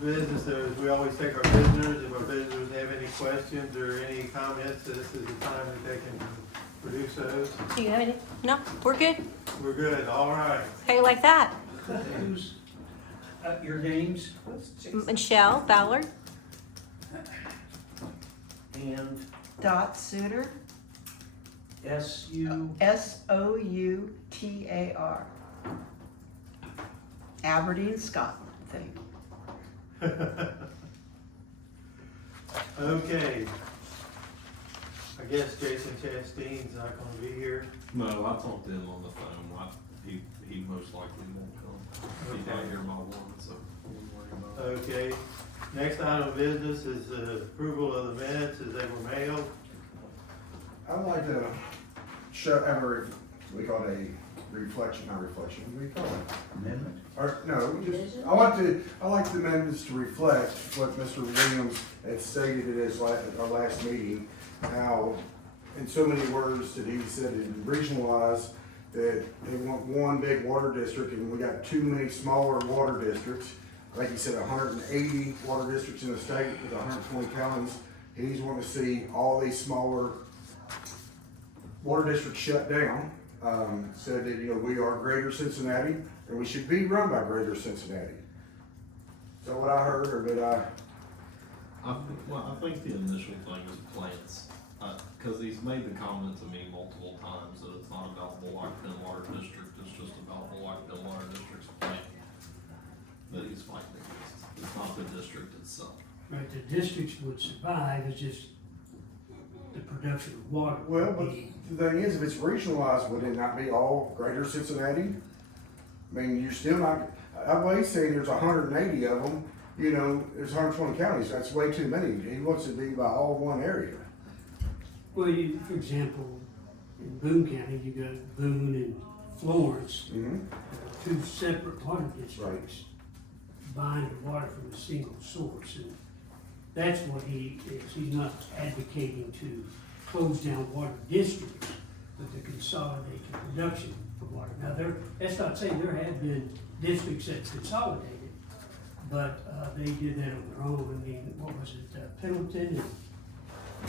visitors, we always take our visitors. If our visitors have any questions or any comments, this is the time that they can produce those. Do you have any? No, we're good. We're good, all right. How you like that? Who's, your names Michelle Ballard. and Dot Suter, SU, Soutar. Aberdeen, Scotland, I think. Okay. I guess Jason Chastain's not gonna be here. No, I talked to him on the phone. He most likely won't come. He's not here by 1, so don't worry about it. Okay. Next item of business is the approval of the minutes as they were mailed. I'd like to we call it a reflection, not reflection, what do we call it? amendment? Or, no, we just, I like the amendments to reflect what Mr. Williams had stated at our last meeting, how, in so many words, that he said it regionalized, that they want one big water district, and we got too many smaller water districts. Like he said, 180 water districts in the state with 120 counties. He's wanting to see all these smaller water districts shut down. Said that, we are Greater Cincinnati, and we should be run by Greater Cincinnati. So what I heard, or did I? I think the initial thing is plants, cause he's made the comment to me multiple times that it's not about Bullock Water District, it's just about Bullock Water District's plant that he's fighting against. It's not the district itself. Right, the districts would survive, it's just the production of water. Well, would but be- the thing is, if it's regionalized, would it not be all Greater Cincinnati? I mean, you're still not, I'm always saying there's 180 of them, there's 120 counties, that's way too many. He wants it to be by all one area. Well, for example, in Boone County, you got Boone and Florence, Mm-hmm. two separate water districts, buying the water from a single source, and that's what he is. He's not advocating to close down water districts, but to consolidate the production for water. Now, that's not saying there have been districts that consolidated, but they did that on their own. I mean, what was it, Pendleton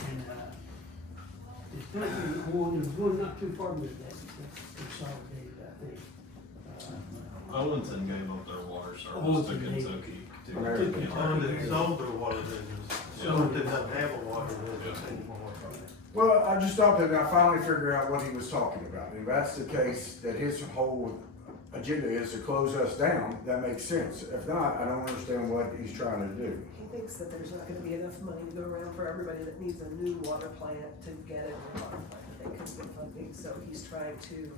and there was one not too far with that consolidated, I think. Owenston gave up their water service to Owenston gave- Kentucky. American. Owenston sold their water business. Owenston doesn't have a water business anymore. Well, I just thought that I finally figured out what he was talking about. And if that's the case, that his whole agenda is to close us down, that makes sense. If not, I don't understand what he's trying to do. He thinks that there's not gonna be enough money to go around for everybody that needs a new water plant to get a new water plant. They couldn't get funding, so he's trying to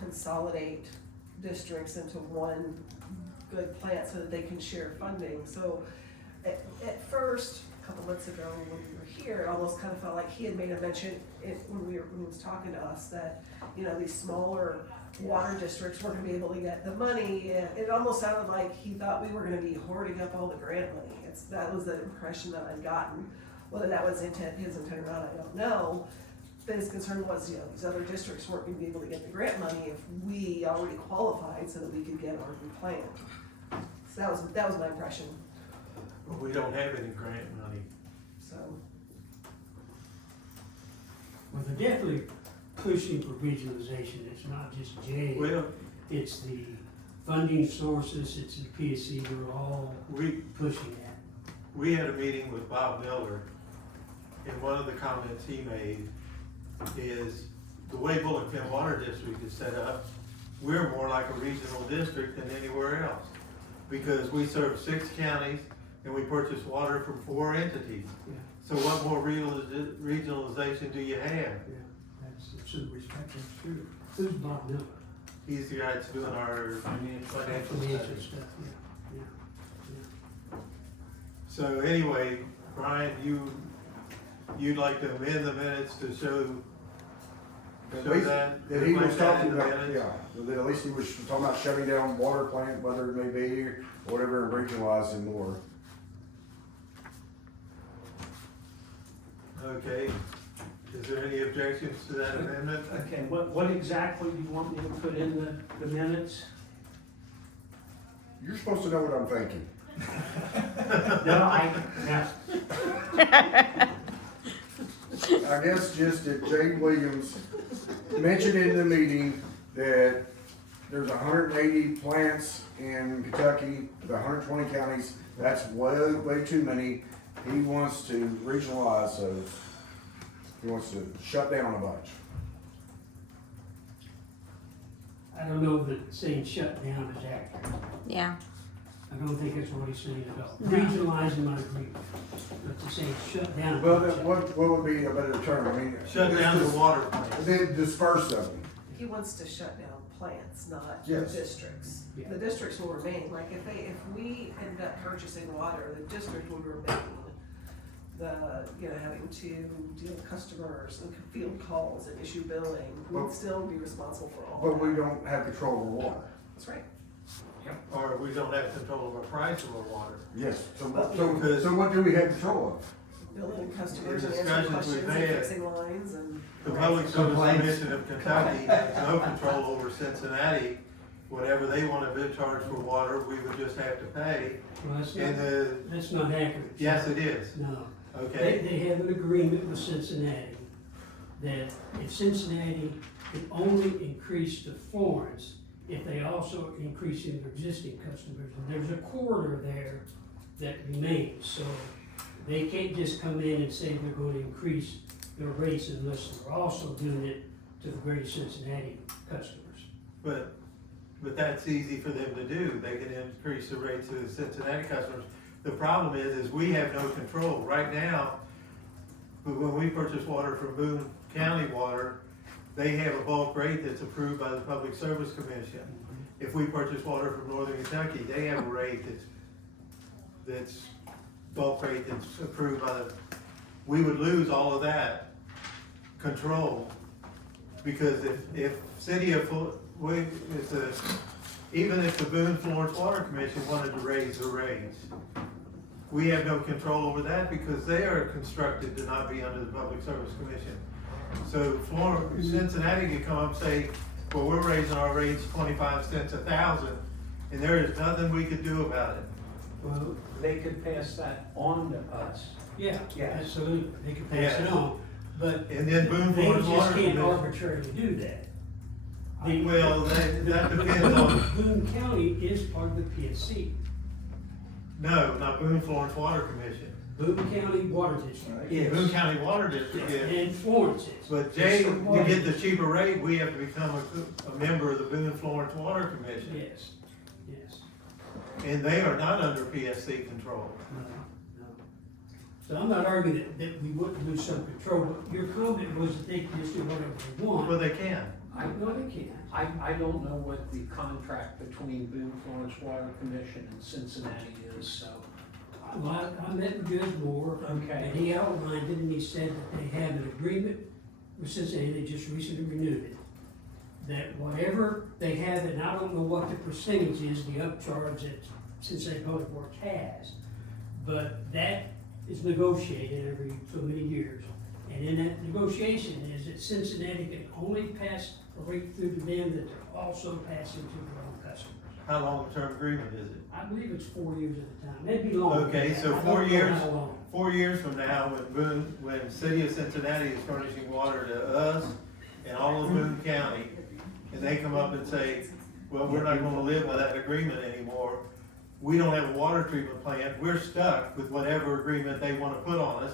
consolidate districts into one good plant so that they can share funding. So at first, a couple months ago when we were here, it almost kind of felt like he had made a mention when he was talking to us that, these smaller water districts weren't gonna be able to get the money. And it almost sounded like he thought we were gonna be hoarding up all the grant money. That was the impression that I'd gotten. Whether that was his intent or not, I don't know. But his concern was, these other districts weren't gonna be able to get the grant money if we already qualified so that we could get our new plan. So that was my impression, But we don't have any grant money. so. Well, they're definitely pushing for regionalization. It's not just Jay. Well, It's the funding sources, it's the PSC, we're all we pushing that. We had a meeting with Bob Miller, and one of the comments he made is the way Bullock Water District is set up, we're more like a regional district than anywhere else. Because we serve 6 counties and we purchase water from 4 entities. Yeah. So what more regionalization do you have? Yeah, that's, in some respects, that's true. Who's Bob Miller? He's the guy that's doing our financial Financial studies. stuff, yeah. So anyway, Brian, you'd like to amend the minutes to show At So least, that- that he was reflect that talking in the about, minutes? yeah, that at least he was talking about shutting down water plant, whether it may be, or whatever, and regionalizing more. Okay, is there any objections to that amendment? Okay, what exactly do you want me to put in the minutes? You're supposed to know what I'm thinking. I guess just that Jay Williams mentioned in the meeting that there's 180 plants in Kentucky, the 120 counties, that's way too many. He wants to regionalize those. He wants to shut down a bunch. I don't know that saying shut down is accurate. Yeah. I don't think that's what he's saying at all. No. Regionalizing my agreement, but to say shut down. Well, then what would be a better term? I mean. Shut down the water plant. Then disperse them. He wants to shut down plants, not Yes. districts. Yeah. The districts will remain, like if we end up purchasing water, the district would remain. Having to deal with customers and field calls and issue billing, we'd But- still be responsible for all But of we that. don't have control over water. That's right. Or we don't have control over price of our water. Yes. So Because- what do we have control of? Billing customers The and answering discussions questions we've and had, fixing lines and. The Public Service Complaints. Commission of Kentucky has no control over Cincinnati. Whatever they want to charge for water, we would just have to pay. Well, that's And not, that's not accurate. yes, it is, No. okay? They have an agreement with Cincinnati that if Cincinnati can only increase to Florence, if they also increase in their existing customers, and there's a corridor there that remains, so they can't just come in and say they're going to increase their rates unless they're also doing it to the greater Cincinnati customers. But that's easy for them to do. They can increase the rates to the Cincinnati customers. The problem is we have no control. Right now, when we purchase water from Boone County Water, they have a bulk rate that's approved by the Public Service Commission. If we purchase water from Northern Kentucky, they have a rate that's bulk rate that's approved by the, we would lose all of that control. Because if City of, even if the Boone Florence Water Commission wanted to raise the rates, we have no control over that because they are constructed to not be under the Public Service Commission. So Cincinnati could come up and say, well, we're raising our rates 25 cents a thousand, and there is nothing we could do about it. Well, they could pass that on to us. Yeah, Yes. absolutely, they can pass it Yeah. on, but And then Boone they Florence just Water can't Commission. arbitrarily do that. The- Well, that depends on, Boone County is part of the PSC, no, not Boone Florence Water Commission. Boone County Water District. Boone County Water District is. And Florence is. But Jay, It's the to water get the district. cheaper rate, we have to become a member of the Boone Florence Water Commission. Yes, yes, And they are not under PSC control. no. So I'm not arguing that we wouldn't lose some control, but your comment was that they can just do whatever they Well, want. they can. No, they can't. I don't know what the contract between Boone Florence Water Commission and Cincinnati is, so. Well, I met with Judge Moore. Okay. And he outlined it, and he said that they have an agreement with Cincinnati, they just recently renewed it. That whatever they have, and I don't know what the percentage is, the upcharge that Cincinnati Public Works has, but that is negotiated every so many years. And in that negotiation is that Cincinnati can only pass a rate through to them that they're also passing to their own customers. How long-term agreement is it? I believe it's 4 years at a time, maybe longer. Okay, so I don't 4 know years. how long. 4 years from now, when City of Cincinnati is furnishing water to us and all of Boone County, and they come up and say, well, we're not gonna live by that agreement anymore, we don't have a water treatment plant, we're stuck with whatever agreement they wanna put on us,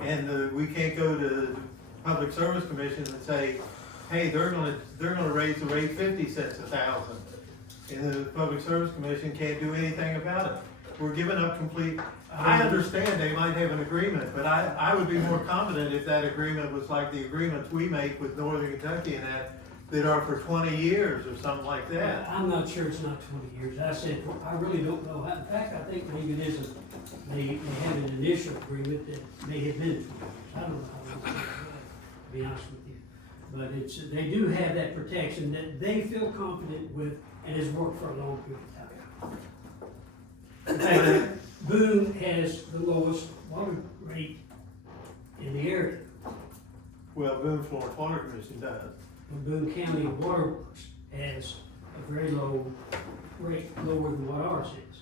and we can't go to the Public Service Commission and say, hey, they're gonna raise the rate 50 cents a thousand. And the Public Service Commission can't do anything about it. We're giving up complete, I understand they might have an agreement, but I would be more confident if that agreement was like the agreements we make with Northern Kentucky and that are for 20 years or something like that. I'm not sure it's not 20 years. I said, I really don't know. In fact, I think maybe it isn't. They had an initial agreement that may have been 20 years. I don't know how long it was, to be honest with you. But they do have that protection that they feel confident with and has worked for a long period of time. In fact, Boone has the lowest water rate in the area. Well, Boone Florence Water Commission does. And Boone County Water Works has a very low rate, lower than what ours is.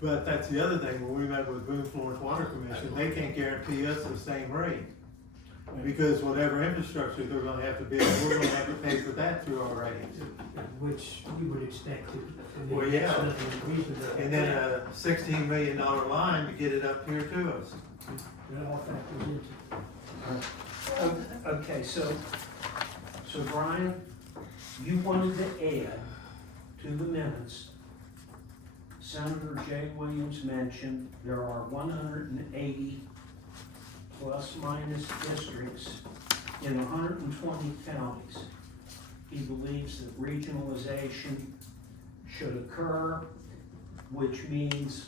But that's the other thing, when we met with Boone Florence Water Commission, they can't guarantee us the same rate. Because whatever infrastructure they're gonna have to build, we're gonna have to pay for that through our rates. Which you would expect to. I mean, Well, that's yeah. nothing unreasonable. And then a $16 million line to get it up here to us. That all factors into. Okay, so Brian, you wanted to add to the minutes, Senator Jay Williams mentioned there are 180 plus minus districts in 120 counties. He believes that regionalization should occur, which means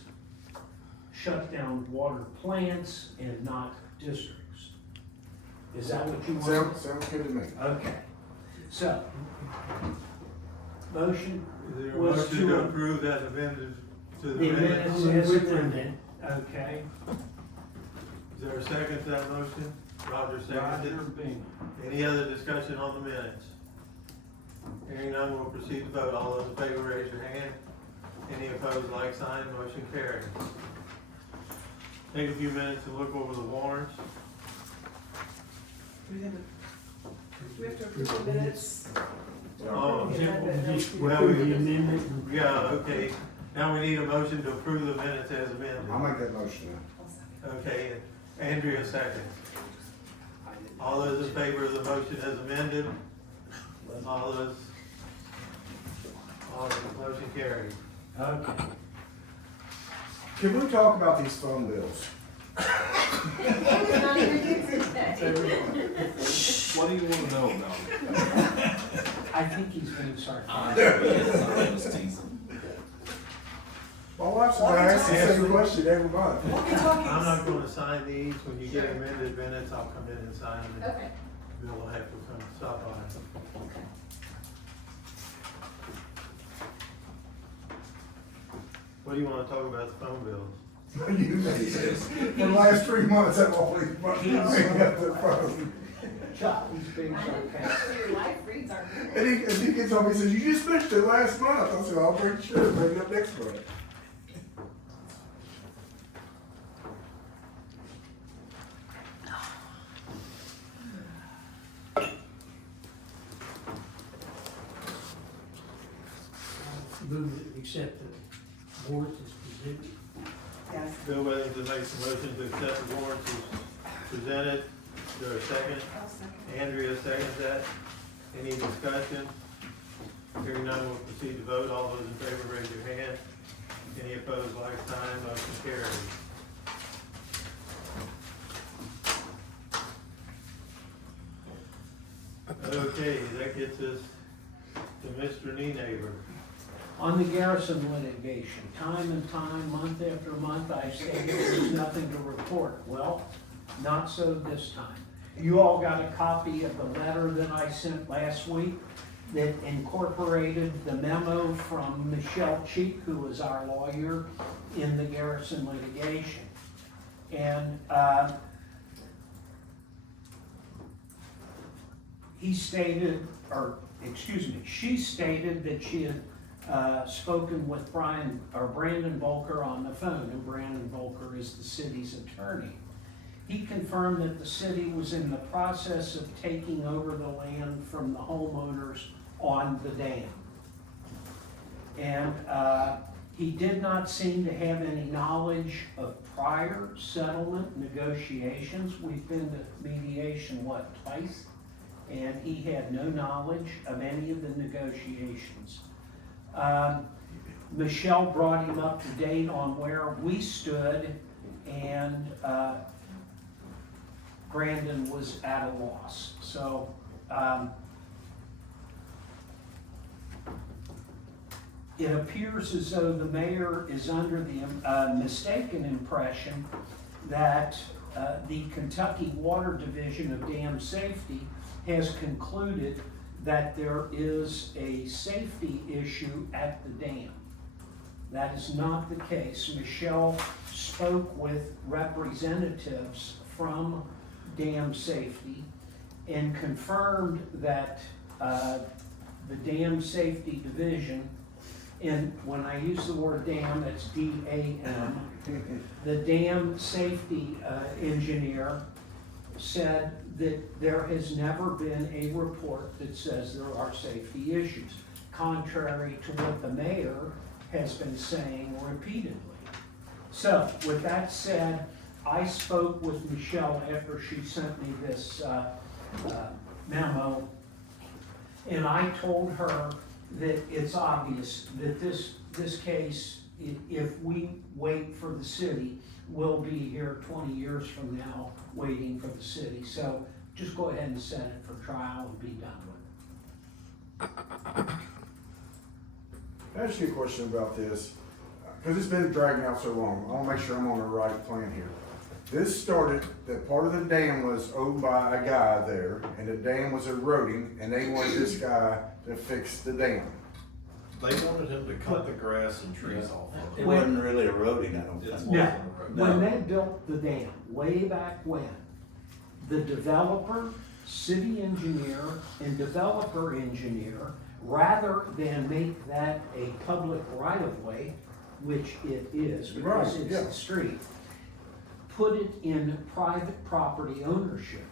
shut down water plants and not districts. Is that what you want? Sounds good to me. Okay, so, motion, Is there a Was motion to- to approve that amended to the The minutes? minutes. I'm Yes, with it them is. then. okay, Is there a second to that motion? Roger Roger seconded. Beamer. Any other discussion on the minutes? Hearing none, we'll proceed to vote. All those in favor, raise your hand. Any opposed, like sign, motion carried. Take a few minutes to look over the warrants. Do we have to approve the minutes? Oh, Is that what we just Well, approved we- the amendment? and- yeah, okay. Now we need a motion to approve the minutes as amended. I'll make that motion Okay, Andrea seconds. All those in favor of the motion as amended? All those, motion carried. Okay, now. Can we talk about these phone bills? What do you wanna know about it? I think he's being sarcastic. I'm just teasing. My wife's gonna ask the same question every month. I'm not gonna sign these. When you get amended minutes, I'll come in and sign them. and Okay. Bill will have to come stop by. What do you wanna talk about the phone bills? You made this. For the last 3 months, I've always been up the phone. Chuck, he's being sarcastic. Your life reads our. And he gets on me and says, you just mentioned it last month. I said, I'll bring it up next month. Move that we accept the warrants as presented. Yes. Bill Withington makes a motion to accept the warrants as presented. Is there a second? Andrea seconds that. Any discussion? Hearing none, we'll proceed to vote. All those in favor, raise your hand. Any opposed, like sign, motion carried. Okay, that gets us to Mr. Neighbor. On the Garrison litigation, time and time, month after month, I've said there's nothing to report. Well, not so this time. You all got a copy of the letter that I sent last week that incorporated the memo from Michelle Cheek, who was our lawyer in the Garrison litigation. And, he stated, or excuse me, she stated that she had spoken with Brandon Volker on the phone, and Brandon Volker is the city's attorney. He confirmed that the city was in the process of taking over the land from the homeowners on the dam. And he did not seem to have any knowledge of prior settlement negotiations. We've been to mediation, twice? And he had no knowledge of any of the negotiations. Michelle brought him up to date on where we stood, and Brandon was at a loss. So, it appears as though the mayor is under the mistaken impression that the Kentucky Water Division of Dam Safety has concluded that there is a safety issue at the dam. That is not the case. Michelle spoke with representatives from Dam Safety and confirmed that the Dam Safety Division And when I use the word dam, it's D-A-M. The dam safety engineer said that there has never been a report that says there are safety issues, contrary to what the mayor has been saying repeatedly. So, with that said, I spoke with Michelle after she sent me this memo, and I told her that it's obvious that this case, if we wait for the city, we'll be here 20 years from now waiting for the city. So just go ahead and set it for trial and be done with it. Can I ask you a question about this? Because it's been dragging out so long. I want to make sure I'm on the right plan here. This started, that part of the dam was owned by a guy there, and the dam was eroding, and they wanted this guy to fix the dam. They wanted him to cut the grass and trees off of it. It wasn't really eroding, I don't It's think. No. more than a road. When they built the dam, way back when, the developer, city engineer, and developer engineer, rather than make that a public right-of-way, which it is, because Right, it's yeah. the street, put it in private property ownership,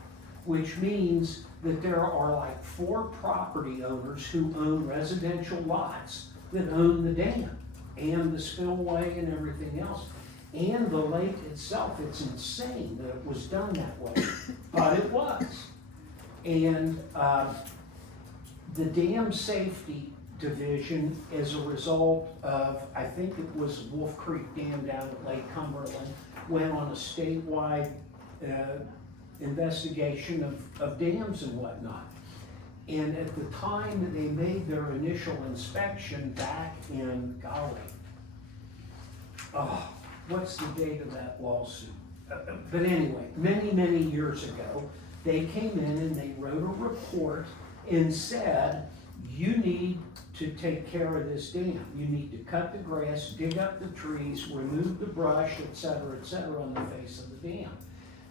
which means that there are like 4 property owners who own residential lots that own the dam and the spillway and everything else. And the lake itself, it's insane that it was done that way, but it was. And the dam safety division, as a result of, I think it was Wolf Creek Dam down at Lake Cumberland, went on a statewide investigation of dams and whatnot. And at the time that they made their initial inspection back in, golly, what's the date of that lawsuit? But anyway, many, many years ago, they came in and they wrote a report and said, you need to take care of this dam. You need to cut the grass, dig up the trees, remove the brush, et cetera, on the face of the dam.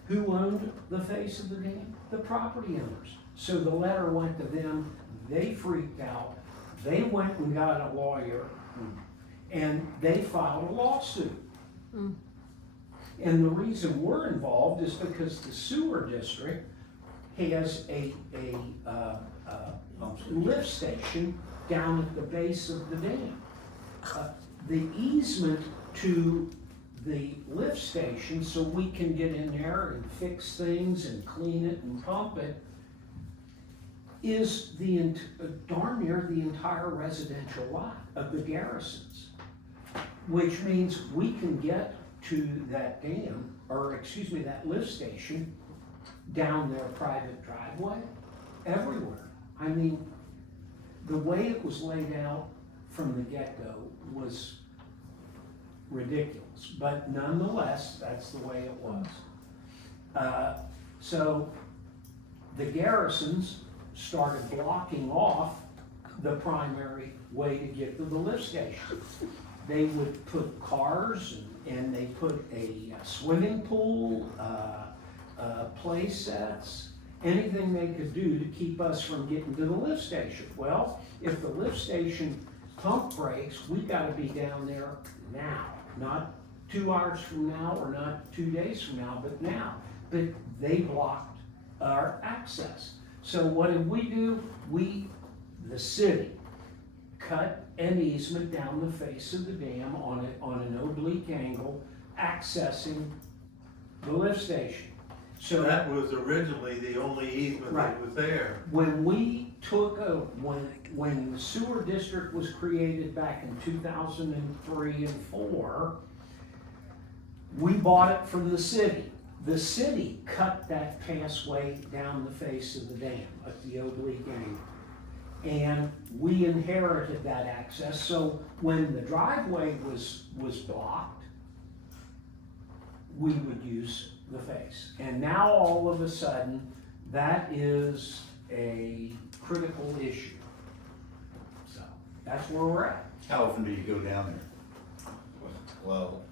Who owned the face of the dam? The property owners. So the letter went to them, they freaked out, they went and got a lawyer, and they filed a lawsuit. And the reason we're involved is because the sewer district has a lift station down at the base of the dam. The easement to the lift station, so we can get in there and fix things and clean it and pump it, is darn near the entire residential lot of the Garrisons. Which means we can get to that dam, or excuse me, that lift station down their private driveway, everywhere. I mean, the way it was laid out from the get-go was ridiculous, but nonetheless, that's the way it was. So the Garrisons started blocking off the primary way to get to the lift station. They would put cars and they put a swimming pool, play sets, anything they could do to keep us from getting to the lift station. Well, if the lift station pump breaks, we gotta be down there now, not 2 hours from now or not 2 days from now, but now. But they blocked our access. So what did we do? The city, cut an easement down the face of the dam on an oblique angle, accessing the lift station. So That was originally the only easement that was there. when we took when the sewer district was created back in 2003 and 4, we bought it from the city. The city cut that passway down the face of the dam at the oblique angle. And we inherited that access, so when the driveway was blocked, we would use the face. And now all of a sudden, that is a critical issue. So, that's where we're at. How often do you go down there? Well,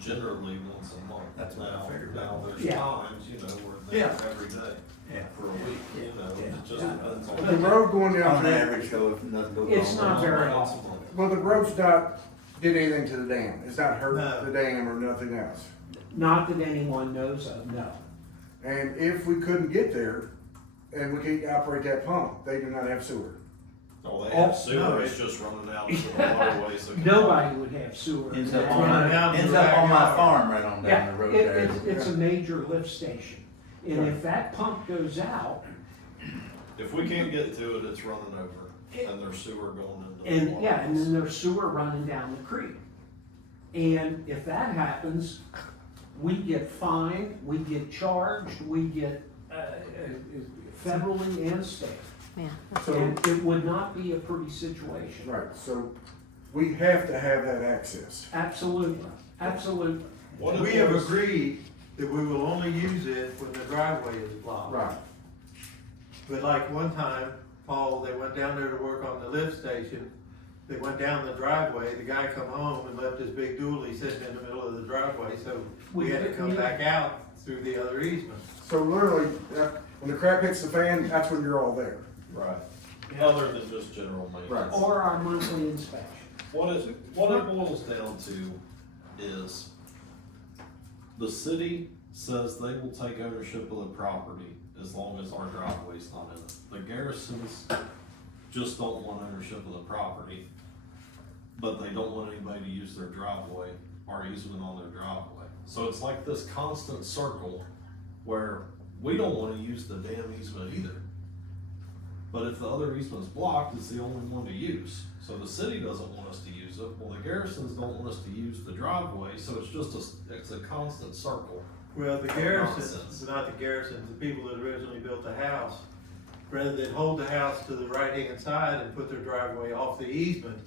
generally once a month. That's what I Now, figured. now there's Yeah. times, you know, where they're Yeah. every day Yeah. for a week, you know, it just Yeah. depends The on. road going down On through, average, though, if nothing goes wrong. It's not very Once a often. month. well, the road's not, did anything to the dam, it's not hurt No. the dam or nothing else. Not that anyone knows of, no. And if we couldn't get there, and we can't operate that pump, they do not have sewer. Oh, they Oh, have sewer, no, it's just running out into the waterway, so. Nobody would have sewer. in Ends that up on area. down my, to ends the up on my backyard. farm right on Yeah, down the road it, there. it's a major lift station, and if that pump goes out, If we can't get to it, it's running over, and there's sewer going into the and, yeah, and waterways. then there's sewer running down the creek. And if that happens, we get fined, we get charged, we get, federally and state. Yeah. So, And it would not be a pretty situation. right, so we have to have that access. Absolutely, absolutely. What if We have there's- agreed that we will only use it when the driveway is blocked. Right. But like one time, Paul, they went down there to work on the lift station. They went down the driveway, the guy come home and left his big dually sitting in the middle of the driveway, so we had to come back out through the other easement. So literally, when the crap hits the fan, that's when you're all there. Right, other than just general maintenance. Right. Or our monthly inspection. What it boils down to is the city says they will take ownership of the property as long as our driveway's not in it. The Garrisons just don't want ownership of the property, but they don't want anybody to use their driveway or easement on their driveway. So it's like this constant circle where we don't wanna use the damn easement either. But if the other easement's blocked, it's the only one to use. So the city doesn't want us to use it, well, the Garrisons don't want us to use the driveway, so it's just it's a constant circle. Well, the Nonsense. Garrisons, not the Garrisons, the people that originally built the house, rather than hold the house to the right-hand side and put their driveway off the easement,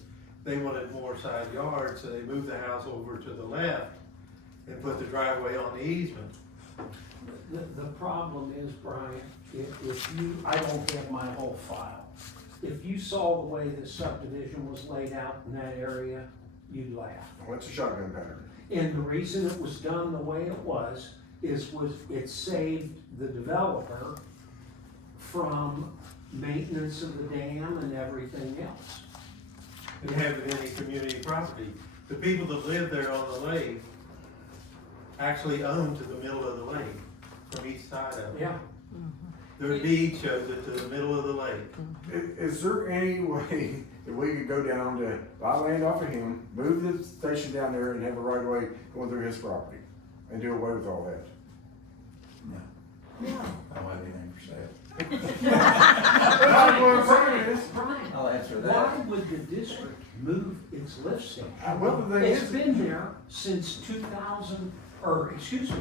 they wanted more side yard, so they moved the house over to the left and put the driveway on the easement. The problem is, Brian, if you, I don't have my whole file. If you saw the way the subdivision was laid out in that area, you'd laugh. Well, it's a shotgun pattern. And the reason it was done the way it was it saved the developer from maintenance of the dam and everything else. And having any community property. The people that live there on the lake actually own to the middle of the lake, from each side of it. Yeah. Their deed shows it to the middle of the lake. Is there any way that we could go down to, buy land off of him, move the station down there and have a right of way going through his property? And do away with all that? No, I don't have anything for sale. Brian, I'll answer why that. would the district move its lift station? Well, the thing It's is, been there since 2000, or excuse me,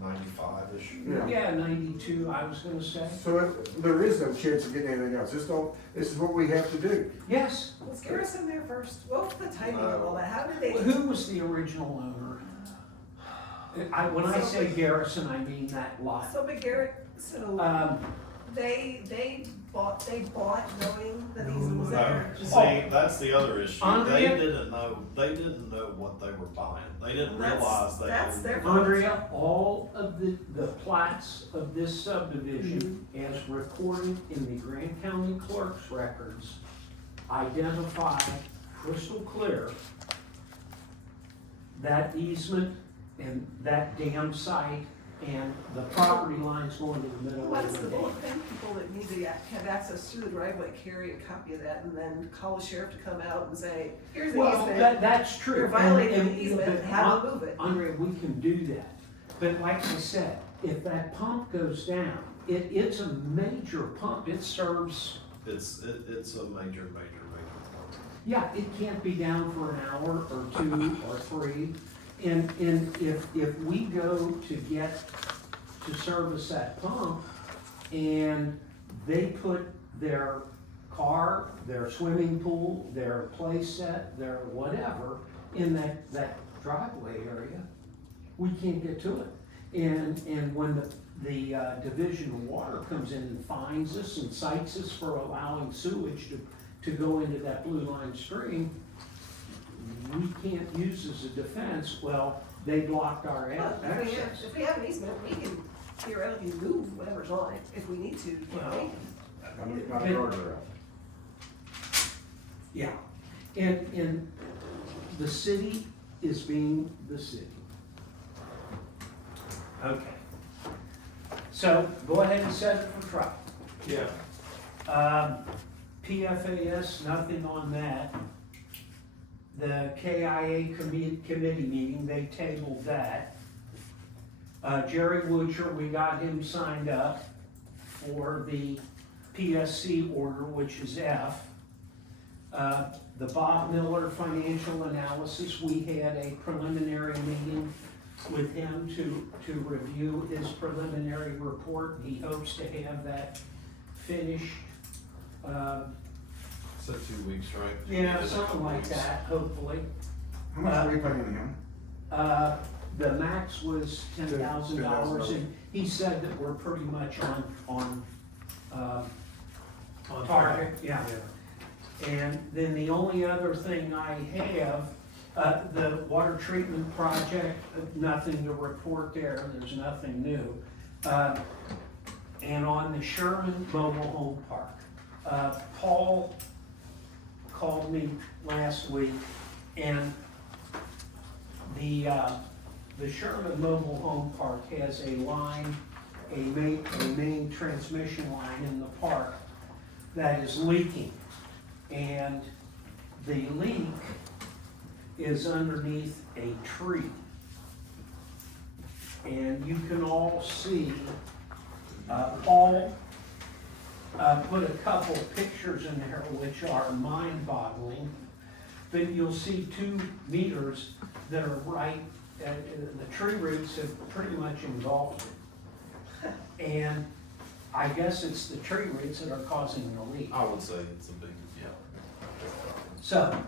95-ish. yeah, 92, I was gonna say. so there is no chance of getting anything else. This is what we have to do. Yes. Was Garrison there first? What was the timing of all that? How did they? Who was the original owner? When I say Garrison, I mean that lot. So McGarrett, so they bought knowing that easement was No, there. see, that's the other issue. They Andrea? didn't know what they were buying. They didn't realize they That's owned their it. fault. Andrea, all of the plats of this subdivision, as recorded in the Grant County Clerk's records, identify crystal clear that easement and that dam site and the property lines going to the middle Why of does the the dam. Bullock people that need to have access through the driveway carry a copy of that and then call the sheriff to come out and say, here's the Well, easement, that's true. you're violating And- the easement, but how to move it? Andrea, we can do that. But like I said, if that pump goes down, it's a major pump. It serves, It's a major problem. yeah, it can't be down for an hour or 2 or 3. And if we go to service that pump and they put their car, their swimming pool, their play set, their whatever in that driveway area, we can't get to it. And when the Division of Water comes in and fines us and cites us for allowing sewage to go into that blue line stream, we can't use as a defense, well, they blocked our Well, access. if we have an easement, we can theoretically move whatever's on it if we need to. Well, Not a guardrail. Yeah, and the city is being the city. Okay. So, go ahead and set it for trial. Yeah, PFAS, nothing on that. The KIA committee meeting, they tabled that. Jerry Woocher, we got him signed up for the PSC order, which is F. The Bob Miller financial analysis, we had a preliminary meeting with him to review his preliminary report. He hopes to have that finished, So 2 weeks, right? yeah, something like that, hopefully. How much are we paying him? The max was $10,000, and he said that we're pretty much on on target, yeah. And then the only other thing I have, the water treatment project, nothing to report there, there's nothing new. And on the Sherman Mobile Home Park, Paul called me last week, and the Sherman Mobile Home Park has a line, a main transmission line in the park that is leaking. And the leak is underneath a tree. And you can all see, Paul put a couple pictures in there which are mind-boggling. But you'll see 2 meters that are right, the tree roots have pretty much engulfed it. And I guess it's the tree roots that are causing the leak. I would say it's a big, yeah. So,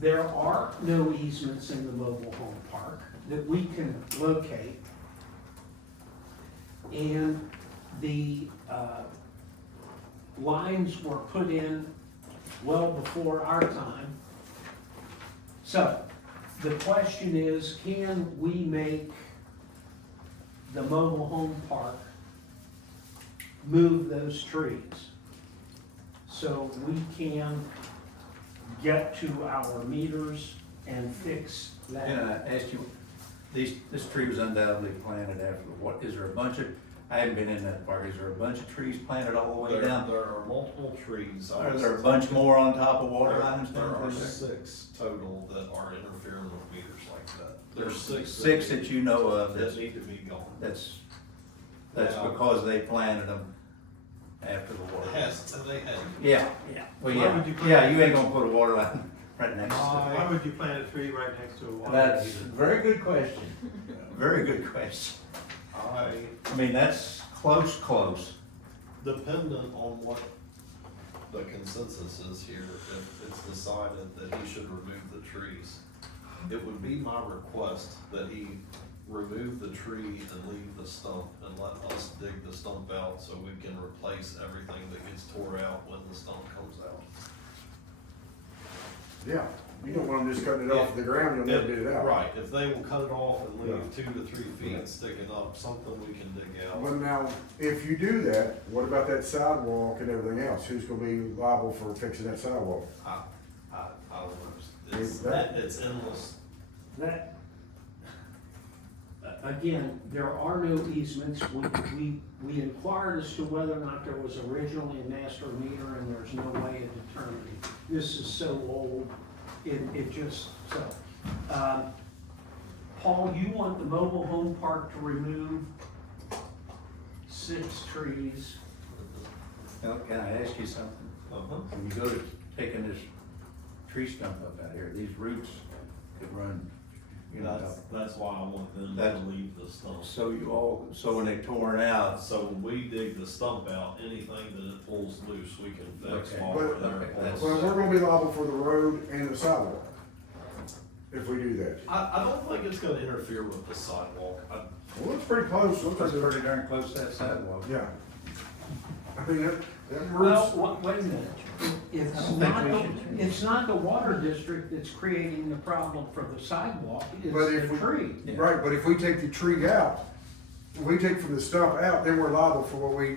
there are no easements in the mobile home park that we can locate. And the, lines were put in well before our time. So, the question is, can we make the mobile home park move those trees so we can get to our meters and fix that? And I asked you, this tree was undoubtedly planted after, what, is there a bunch of, I haven't been in that park, is there a bunch of trees planted all the way down? There are multiple trees. Are there a bunch more on top of water lines There down are there? 6 total that are interfering with meters like that. There's six. Six that you know of, That need to be gone. that's Yeah. because they planted them after the water. They had. Yeah, Yeah. well, Why would you put- yeah, you ain't gonna put a water line right next to why would you plant a tree right next to a it. water That's a heater? very good question, very good question. I mean, that's close. Dependent on what the consensus is here, if it's decided that he should remove the trees, it would be my request that he remove the tree and leave the stump and let us dig the stump out so we can replace everything that gets tore out when the stump comes out. Yeah, you don't want them just cutting it off the ground, you'll never get it out. Right, if they will cut it off and leave 2 to 3 feet sticking up, something we can dig out. But now, if you do that, what about that sidewalk and everything else? Who's gonna be liable for fixing that sidewalk? I don't know, it's endless. That, again, there are no easements. We inquired as to whether or not there was originally a master meter, and there's no way of determining. This is so old, it just, so. Paul, you want the mobile home park to remove 6 trees? Now, can I ask you something? When you go to taking this tree stump up out here, these roots could run, you know. That's why I want them That's- to leave the stump. So when they tore it out, So when we dig the stump out, anything that it pulls loose, we can fix Okay. while But- we're there. okay, that's- Well, we're gonna be liable for the road and the sidewalk, if we do that. I don't think it's gonna interfere with the sidewalk. Well, it's pretty close, looks like that's it's, pretty darn close to that sidewalk. yeah. I mean, that Well, roots, wait a minute. it's not the water district that's creating the problem for the sidewalk, it's But if the we- tree. Right, but if we take the tree out, if we take from the stump out, then we're liable for what we,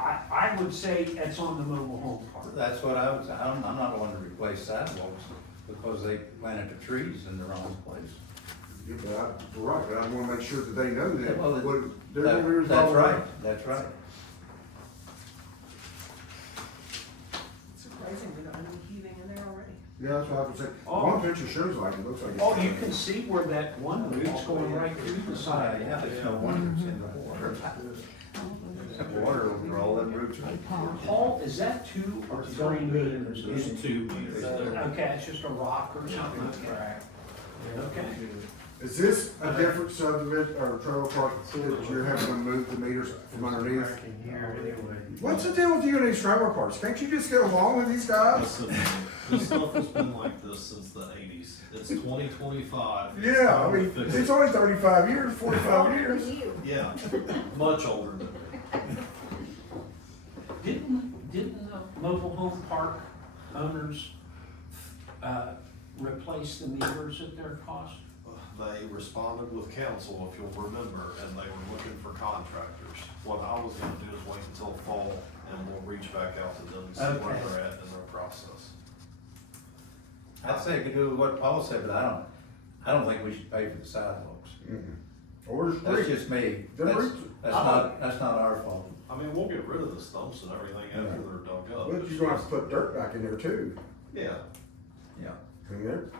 I would say it's on the mobile home park. That's what I'm not one to replace sidewalks because they planted the trees in the wrong place. yeah, but right, but I wanna make sure that they know that, Well, what, they're gonna be That's responsible. right, that's right. It's surprising, we don't have any heaving in there already. Yeah, that's what I would say. Oh. One picture shows like, it looks like it's. Oh, you can see where that one root's going right through the Yeah, sidewalk. there's no wonder it's in the water. Water overall, them roots are. Paul, is that 2 or 3 meters? There's 2 meters there. Okay, it's just a rock or something, okay. Okay. Is this a different subdivision or trailer park that you're having to move the meters from underneath? What's the deal with you and these trailer parks? Can't you just get along with these guys? Listen, this stuff has been like this since the 80s. It's 2025. It's Yeah, I time to mean, fix it's it. only 35 years, 45 years. Yeah, much older than me. Didn't the mobile home park owners, replace the meters at their cost? They responded with council, if you'll remember, and they were looking for contractors. What I was gonna do is wait until fall, and we'll reach back out to them and see where Okay. they're at in their process. I'd say I could do what Paul said, but I don't think we should pay for the sidewalks. Or the That's street. just me. The That's, roots- that's not our fault. I mean, we'll get rid of the stumps and everything after they're dug up. But you're gonna have to put dirt back in there too. Yeah, Yeah. I mean,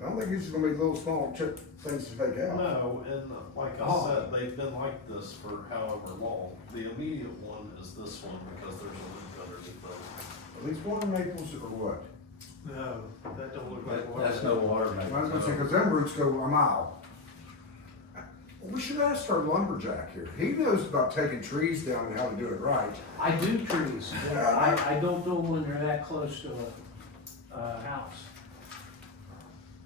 I don't think these are gonna be little small chip things to take out. no, and like I Oh. said, they've been like this for however long. The immediate one is this one because there's a leak underneath them. Are these water maples or what? No, that don't look like water. That's no water main. I was gonna say, cause them roots go a mile. We should ask our lumberjack here. He knows about taking trees down and how to do it right. I do trees, I don't know when they're that close to a house.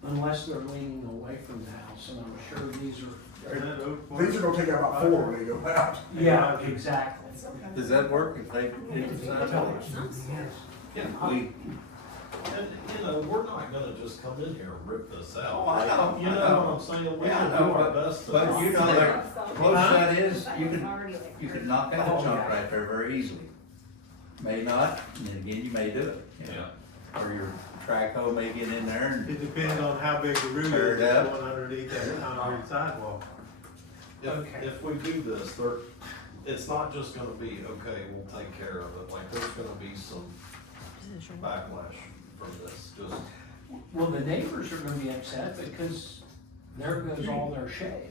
Unless they're leaning away from the house, and I'm sure these are. Is that oak These are gonna take out about 4 when they go out. Yeah, exactly. It's okay. Does that work if they do the sidewalks? Yeah, We, and, you know, we're not gonna just come in here and rip this out. Oh, I know, You I know know. what I'm saying? We Yeah, I can do know, our best to. but you know, like, close that is, you could knock out Oh, a chunk yeah. right there very easily. May not, and then again, you may do it. Yeah. Or your track hoe may get in there and. It depends on how big the root Tear is it up. going underneath that concrete sidewalk. Okay. If we do this, it's not just gonna be, okay, we'll take care of it, like, there's gonna be some backlash from this, just. Well, the neighbors are gonna be upset because there goes all their shade.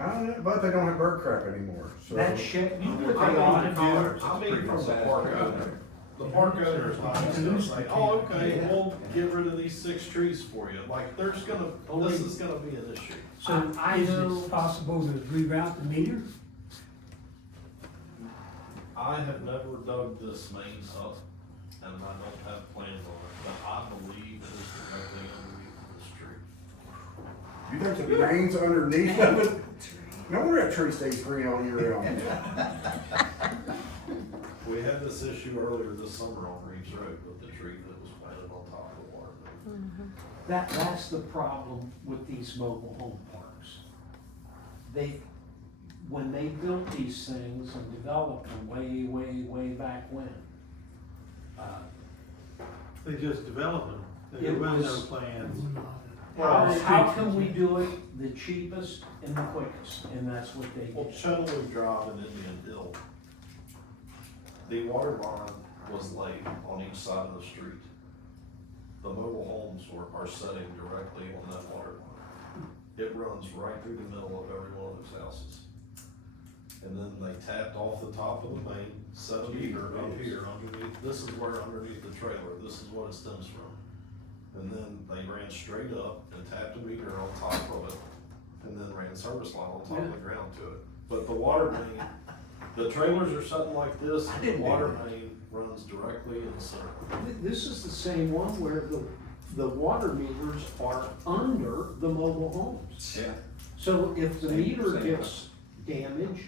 I don't know, but they don't have bird crap anymore, so. That shade, you put I that on it. mean, from the park owner. The park owner is not just gonna say, oh, okay, we'll get rid of these 6 trees for you, like, this is gonna be an issue. So I is know- it possible to reroute the meter? I have never dug this main up, and I don't have plans on it, but I believe it is directly underneath the street. You think the main's underneath of it? No wonder that tree stays green all year round. We had this issue earlier this summer on Reeves Road with the tree that was planted on top of the water main. That's the problem with these mobile home parks. When they built these things and developed them way back when, They just developed them. There It was no was- plans. how can we do it the cheapest and the quickest? And that's what they Well, did. Chetaway Drive and Indian Hill, the water line was laid on each side of the street. The mobile homes are setting directly on that water line. It runs right through the middle of every one of those houses. And then they tapped off the top of the main, set a meter up here underneath, this is where underneath the trailer, this is what it stems from. And then they ran straight up and tapped a meter on top of it, and then ran service line on top of the ground to it. But the water main, the trailers are something like this, and the water main runs directly in the center. This is the same one where the water meters are under the mobile homes. Yeah. So if the Same- meter same. gets damaged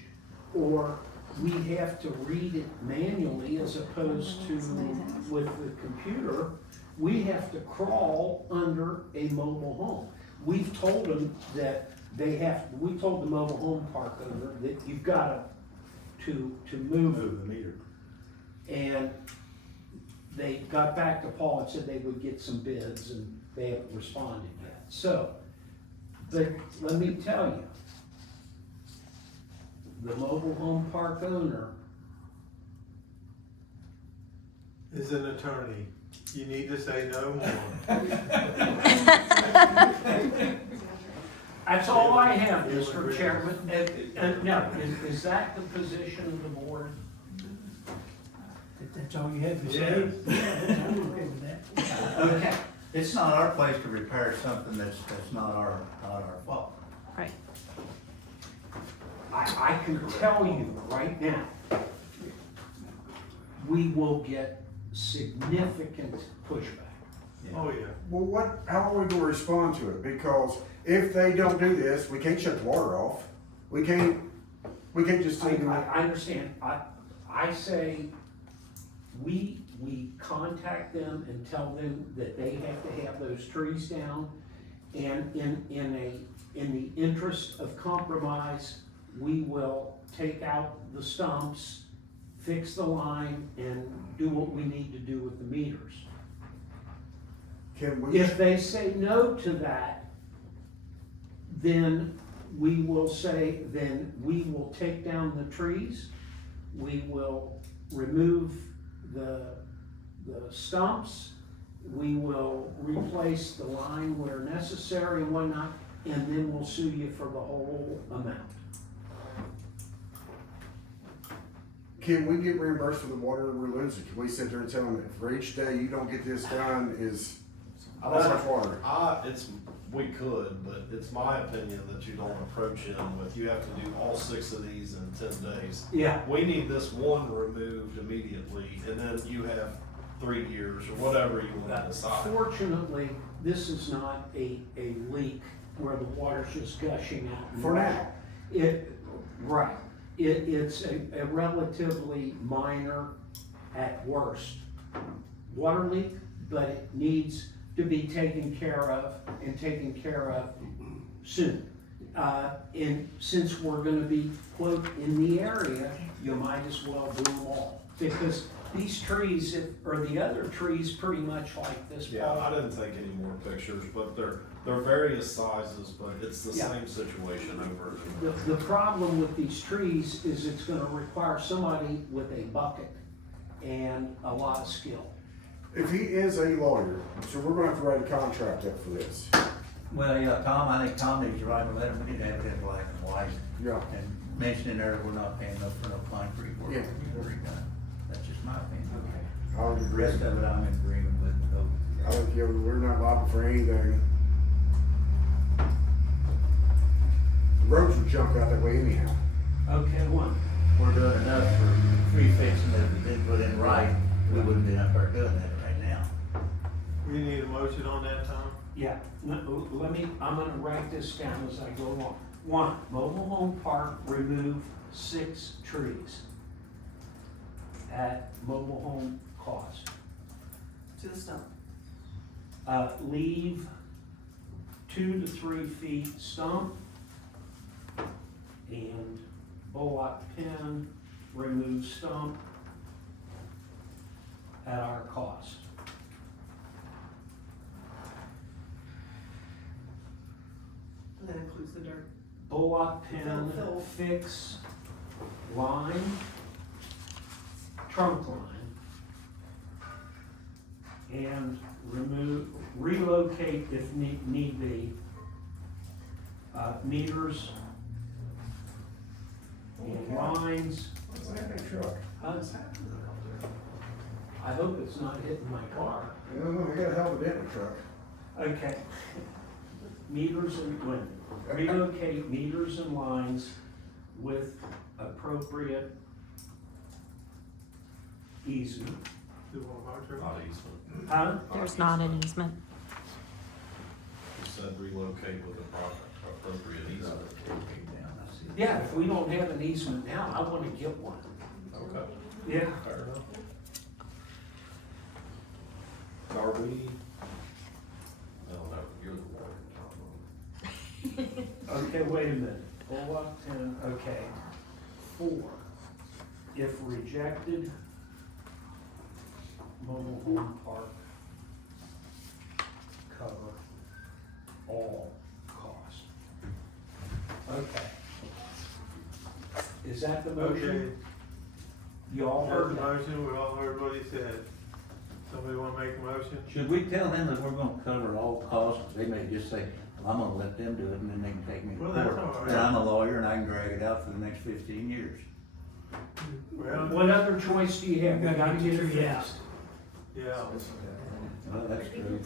or we have to read it manually as opposed to with the computer. We have to crawl under a mobile home. We've told them that we told the mobile home park owner that you've got to move Move the meter. and they got back to Paul and said they would get some bids, and they haven't responded yet. So, but let me tell you, the mobile home park owner, Is an attorney. You need to say no more. that's all I have, Mr. Chairman. And now, is that the position of the board? If that's all you have to say, yeah, I'm okay with that. Okay. It's not our place to repair something that's not our fault. Right. I can tell you right now, we will get significant pushback. Oh, yeah. Well, how are we gonna respond to it? Because if they don't do this, we can't shut the water off. We can't just say. I understand. I say, we contact them and tell them that they have to have those trees down. And in the interest of compromise, we will take out the stumps, fix the line, and do what we need to do with the meters. Can we? If they say no to that, then we will say, then we will take down the trees, we will remove the stumps, we will replace the line where necessary and whatnot, and then we'll sue you for the whole amount. Can we get reimbursed for the water we're losing? Can we sit there and tell them that for each day you don't get this done is this much water? We could, but it's my opinion that you don't approach him with, you have to do all 6 of these in 10 days. Yeah. We need this one removed immediately, and then you have 3 years or whatever you want to decide. Fortunately, this is not a leak where the water's just gushing out. For now. Right. It's a relatively minor, at worst, water leak, but it needs to be taken care of and taken care of soon. And since we're gonna be, quote, in the area, you might as well do them all. Because these trees, or the other trees pretty much like this. Yeah, I didn't take any more pictures, but they're various sizes, but it's the Yeah. same situation over and over. The problem with these trees is it's gonna require somebody with a bucket and a lot of skill. If he is a lawyer, so we're gonna have to write a contract up for this. Well, yeah, Tom, I think Tom needs to write a letter, we need to have it in black and white. Yeah. And mention in there that we're not paying no for no concrete work. Yeah. That's just my opinion. I would The agree. rest of it, I'm in agreement with, so. I think, yeah, we're not liable for anything. The roads are junk out that way anyhow. Okay, one. We're doing enough for tree fixing that if it been put in right, we wouldn't be up there doing that right now. We need a motion on that, Tom? Yeah, let me, I'm gonna write this down as I go along. 1, mobile home park, remove 6 trees at mobile home cost. To the stump. Leave 2 to 3 feet stump, and Bullock pin, remove stump at our cost. And that includes the dirt. Bullock pin, Fill. fix line, trunk line, and relocate if need be, meters and lines. What's that big truck? I hope it's not hitting my car. I don't know, I got a hell of a dent truck. Okay. Meters and, relocate meters and lines with appropriate easement. Do one of our turn? Not easement. Huh? There's not an easement. You said relocate with appropriate easement. Yeah, if we don't have an easement now, I wanna get one. Okay, Yeah. fair enough. Are we? I don't know, you're the lawyer. Okay, wait a minute. Bullock and, okay. 4, if rejected, mobile home park cover all costs. Okay. Is that the Okay, motion? You all heard heard the that? motion, we all heard what he said. Somebody wanna make a motion? Should we tell them that we're gonna cover all costs? They may just say, well, I'm gonna let them do it and then they can take me to Well, court. that's all right. Then I'm a lawyer and I can drag it out for the next 15 years. Well, What other choice do you have? We gotta get it Yeah. fixed. yeah. Well, that's true.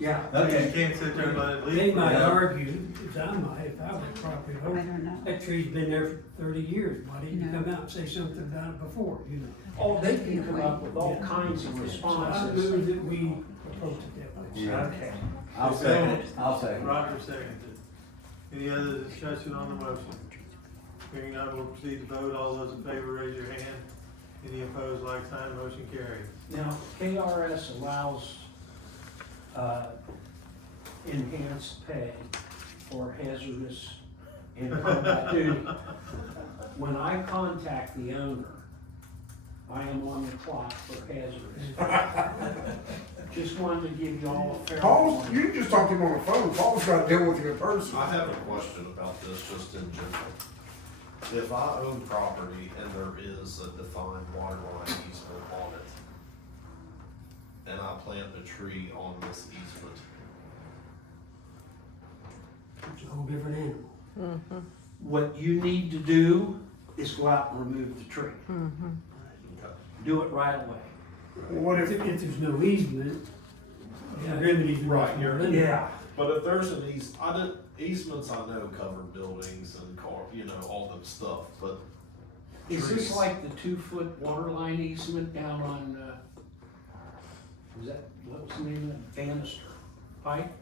Yeah. You Okay. can't sit there and let it leak. They might Yeah. argue, as I might, if I was a property I owner, don't know. that tree's been there for 30 years, why didn't you No. come out and say something about it before, you know? Oh, they can come up with all kinds of So I responses. move that we approach it that way. Yeah. Okay. I'll second it. I'll second it. Roger seconded. Any other discussion on the motion? Hearing none, we'll proceed to vote. All those in favor, raise your hand. Any opposed, like sign, motion carried. Now, KRS allows, enhanced pay for hazardous and combat duty. When I contact the owner, I am on the clock for hazardous. Just wanted to give you all a fair Paul, warning. you can just talk to him on the phone. Paul's got to deal with you in person. I have a question about this, just in general. If I own property and there is a defined water line easement on it, and I plant a tree on this easement, It's a whole different animal. What you need to do is go out and remove the tree. okay, Do it right away. What If, if, if there's no easement, the remedy's Right, much you're- more limited. Yeah. but if there's an easements I know cover buildings and all that stuff, but Is this trees. like the 2-foot water line easement down on, was that, what was the name of it? Bannister Pike?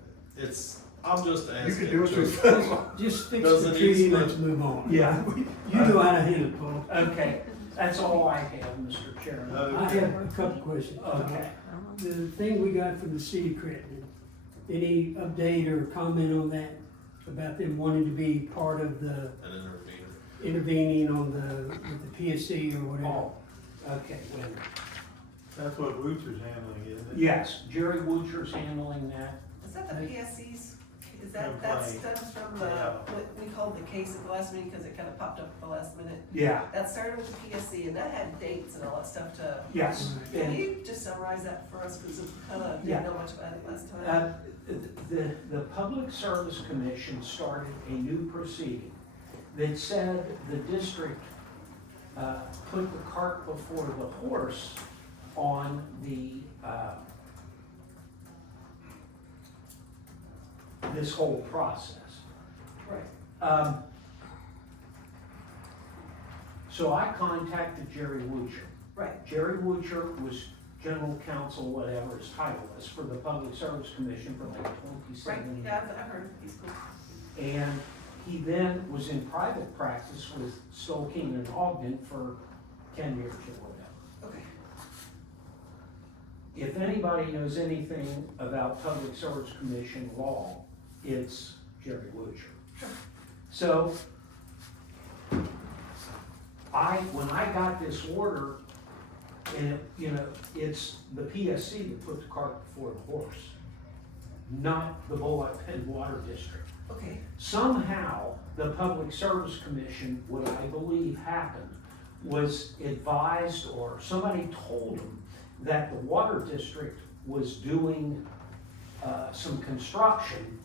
I'm just you asking. could do it just- too. Just fix Does the an tree and easement- let's move on. Yeah. You know how to handle it, Paul. Okay, that's all I have, Mr. Chairman. I have a couple questions. Okay. The thing we got from the city of Creighton, any update or comment on that? About them wanting to be part of the An intervener. intervening on with the PSC or whatever? Oh, okay, wait a minute. That's what Woocher's handling, isn't it? Yes, Jerry Woocher's handling that. Is that the PSC's, is that Complaint. stems from Yeah. what we called the case at the last meeting, cause it kinda popped up at the last minute? Yeah, That started with the PSC and that had dates and all that stuff to, yes. can And, you just summarize that for us, cause we kinda Yeah. didn't know much about it last time? the Public Service Commission started a new proceeding that said the district, put the cart before the horse on the, this whole process. Right. So I contacted Jerry Woocher. Right, Jerry Woocher was general counsel, whatever his title is, for the Public Service Commission for like right, 27 years. yeah, I've heard, he's cool. And he then was in private practice with Stokane and Ogden for 10 years or whatever. Okay, If anybody knows anything about Public Service Commission law, it's Jerry Woocher. So, when I got this order, and it's the PSC that put the cart before the horse, not the Bullock Penn Water District. okay, Somehow, the Public Service Commission, what I believe happened, was advised or somebody told them that the water district was doing some construction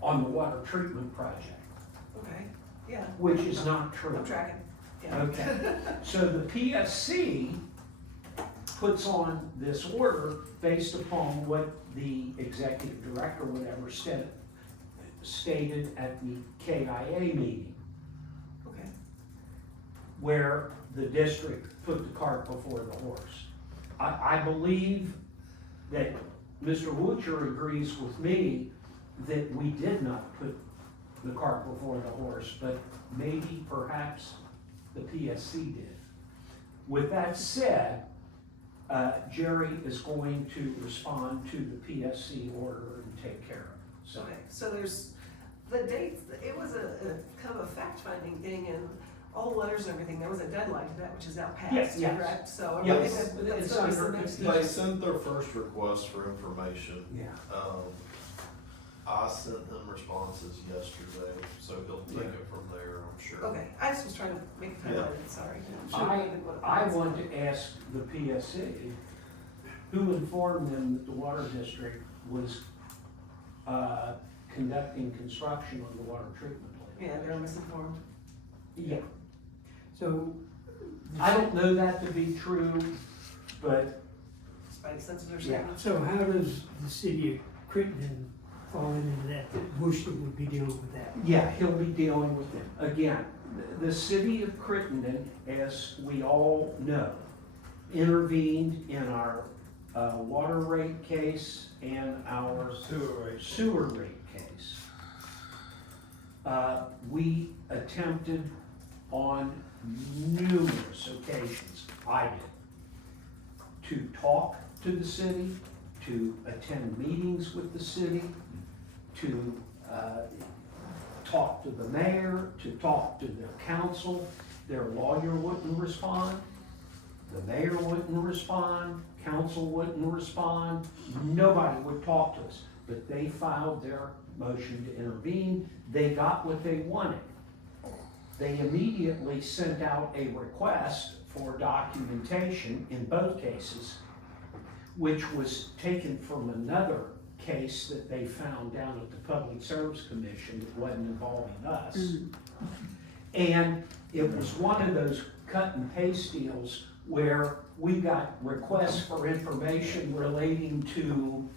on the water treatment project, okay, yeah, which is not true. I'm tracking, yeah. Okay, so the PSC puts on this order based upon what the executive director, whatever, stated at the KIA meeting, Okay, where the district put the cart before the horse. I believe that Mr. Woocher agrees with me that we did not put the cart before the horse, but maybe perhaps the PSC did. With that said, Jerry is going to respond to the PSC order and take care of it, so. Okay, so there's the dates, it was a kind of a fact-finding thing, and all the letters and everything, there was a deadline to that, which is now Yes, passed, yes. correct? So Yes. everything that's It's gonna be under submitted. They sent their first request for information. Yeah. I sent him responses yesterday, so he'll take it from there, I'm sure. Okay, I just was trying to make a Yeah. timeline, sorry. Should've noted what it I was. want to ask the PSC, who informed them that the water district was, conducting construction on the water treatment plant? Yeah, they're misinformed. Yeah, So. I don't know that to be true, but Spidey senses are Yeah. saying. So how does the city of Crittenden fall into that, that Worcester would be dealing with that? yeah, he'll be dealing with it. Again, the city of Crittenden, as we all know, intervened in our, water rate case and our sewer rate case. We attempted on numerous occasions, I did, to talk to the city, to attend meetings with the city, to talk to the mayor, to talk to the council. Their lawyer wouldn't respond, the mayor wouldn't respond, council wouldn't respond, nobody would talk to us. But they filed their motion to intervene, they got what they wanted. They immediately sent out a request for documentation in both cases, which was taken from another case that they found down at the Public Service Commission that wasn't involving us. And it was one of those cut and paste deals where we got requests for information relating to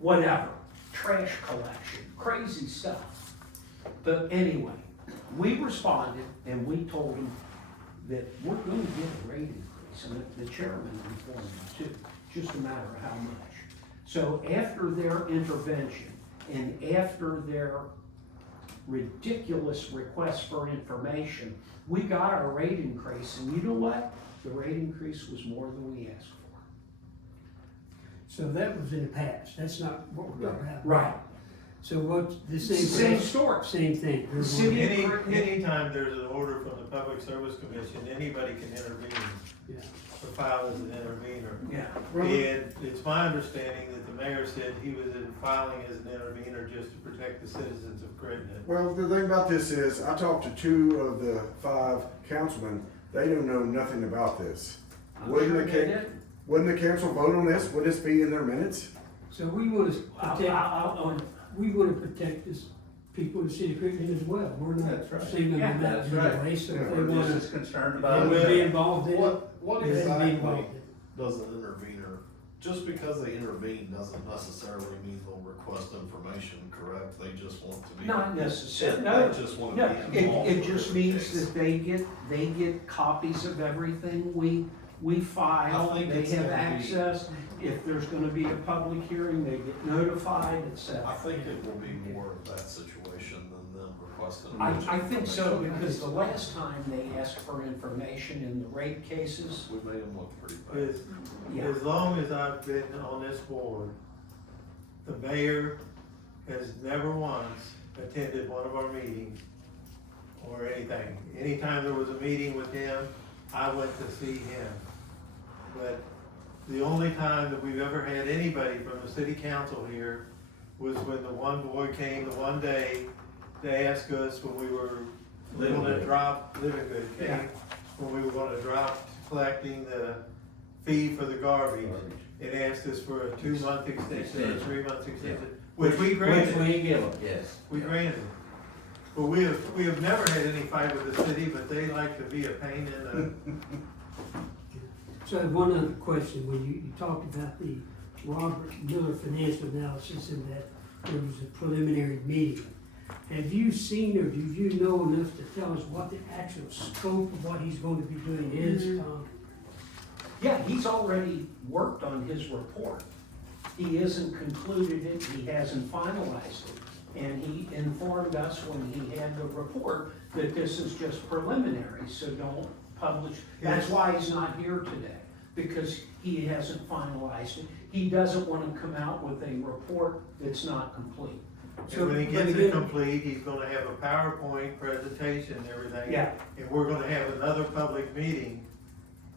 whatever, trash collection, crazy stuff. But anyway, we responded and we told them that we're gonna get a rate increase, and the chairman informed them too, just a matter of how much. So after their intervention and after their ridiculous request for information, we got our rate increase, and you know what? The rate increase was more than we asked for. So that was in the past, that's not what we're talking about. Right. So what, the same. Same story. Same thing. There's City- one- Anytime there's an order from the Public Service Commission, anybody can intervene Yeah. or file as an intervener. Yeah. And it's my understanding that the mayor said he was filing as an intervener just to protect the citizens of Crittenden. Well, the thing about this is, I talked to 2 of the 5 councilmen, they don't know nothing about this. I'm Wouldn't sure the they ca- did. Wouldn't the council vote on this? Would this be in their minutes? So we wanna protect, I'll- we wanna protect this people in the city of Crittenden as well. We're not That's right. singling Yeah, them out that's right. anyway, so if they We're just wanna, as concerned they about wanna it. be involved in it. What they can be exactly involved in it. does an intervener, just because they intervene doesn't necessarily mean they'll request information, correct? They just want to be. Not necessarily, no. They just want No, to be involved. it just in the means case. that they get copies of everything we file, I think they it's have gonna be- access. If there's gonna be a public hearing, they get notified, et I cetera. think it will be more of that situation than them requesting. I think so, because the last time they asked for information in the rate cases, We made them look pretty bad. As, yeah, as long as I've been on this board, the mayor has never once attended one of our meetings or anything. Anytime there was a meeting with him, I went to see him. But the only time that we've ever had anybody from the city council here was when the one boy came the one day to ask us when we were gonna drop, Living Good Yeah. came, when we were gonna drop collecting the fee for the garbage. It asked us for a 2-month extension or a 3-month extension, which we granted. give them, yes. We granted it. But we have never had any fight with the city, but they like to be a pain in the, So I have one other question, when you talked about the Robert Miller financial analysis and that there was a preliminary meeting. Have you seen or do you know enough to tell us what the actual scope of what he's going to be doing is, Tom? yeah, he's already worked on his report. He hasn't concluded it, he hasn't finalized it, And he informed us when he had the report that this is just preliminary, so don't publish. That's why he's not here today, because he hasn't finalized it. He doesn't wanna come out with a report that's not complete. And when he gets it complete, he's gonna have a PowerPoint presentation and everything. Yeah. And we're gonna have another public meeting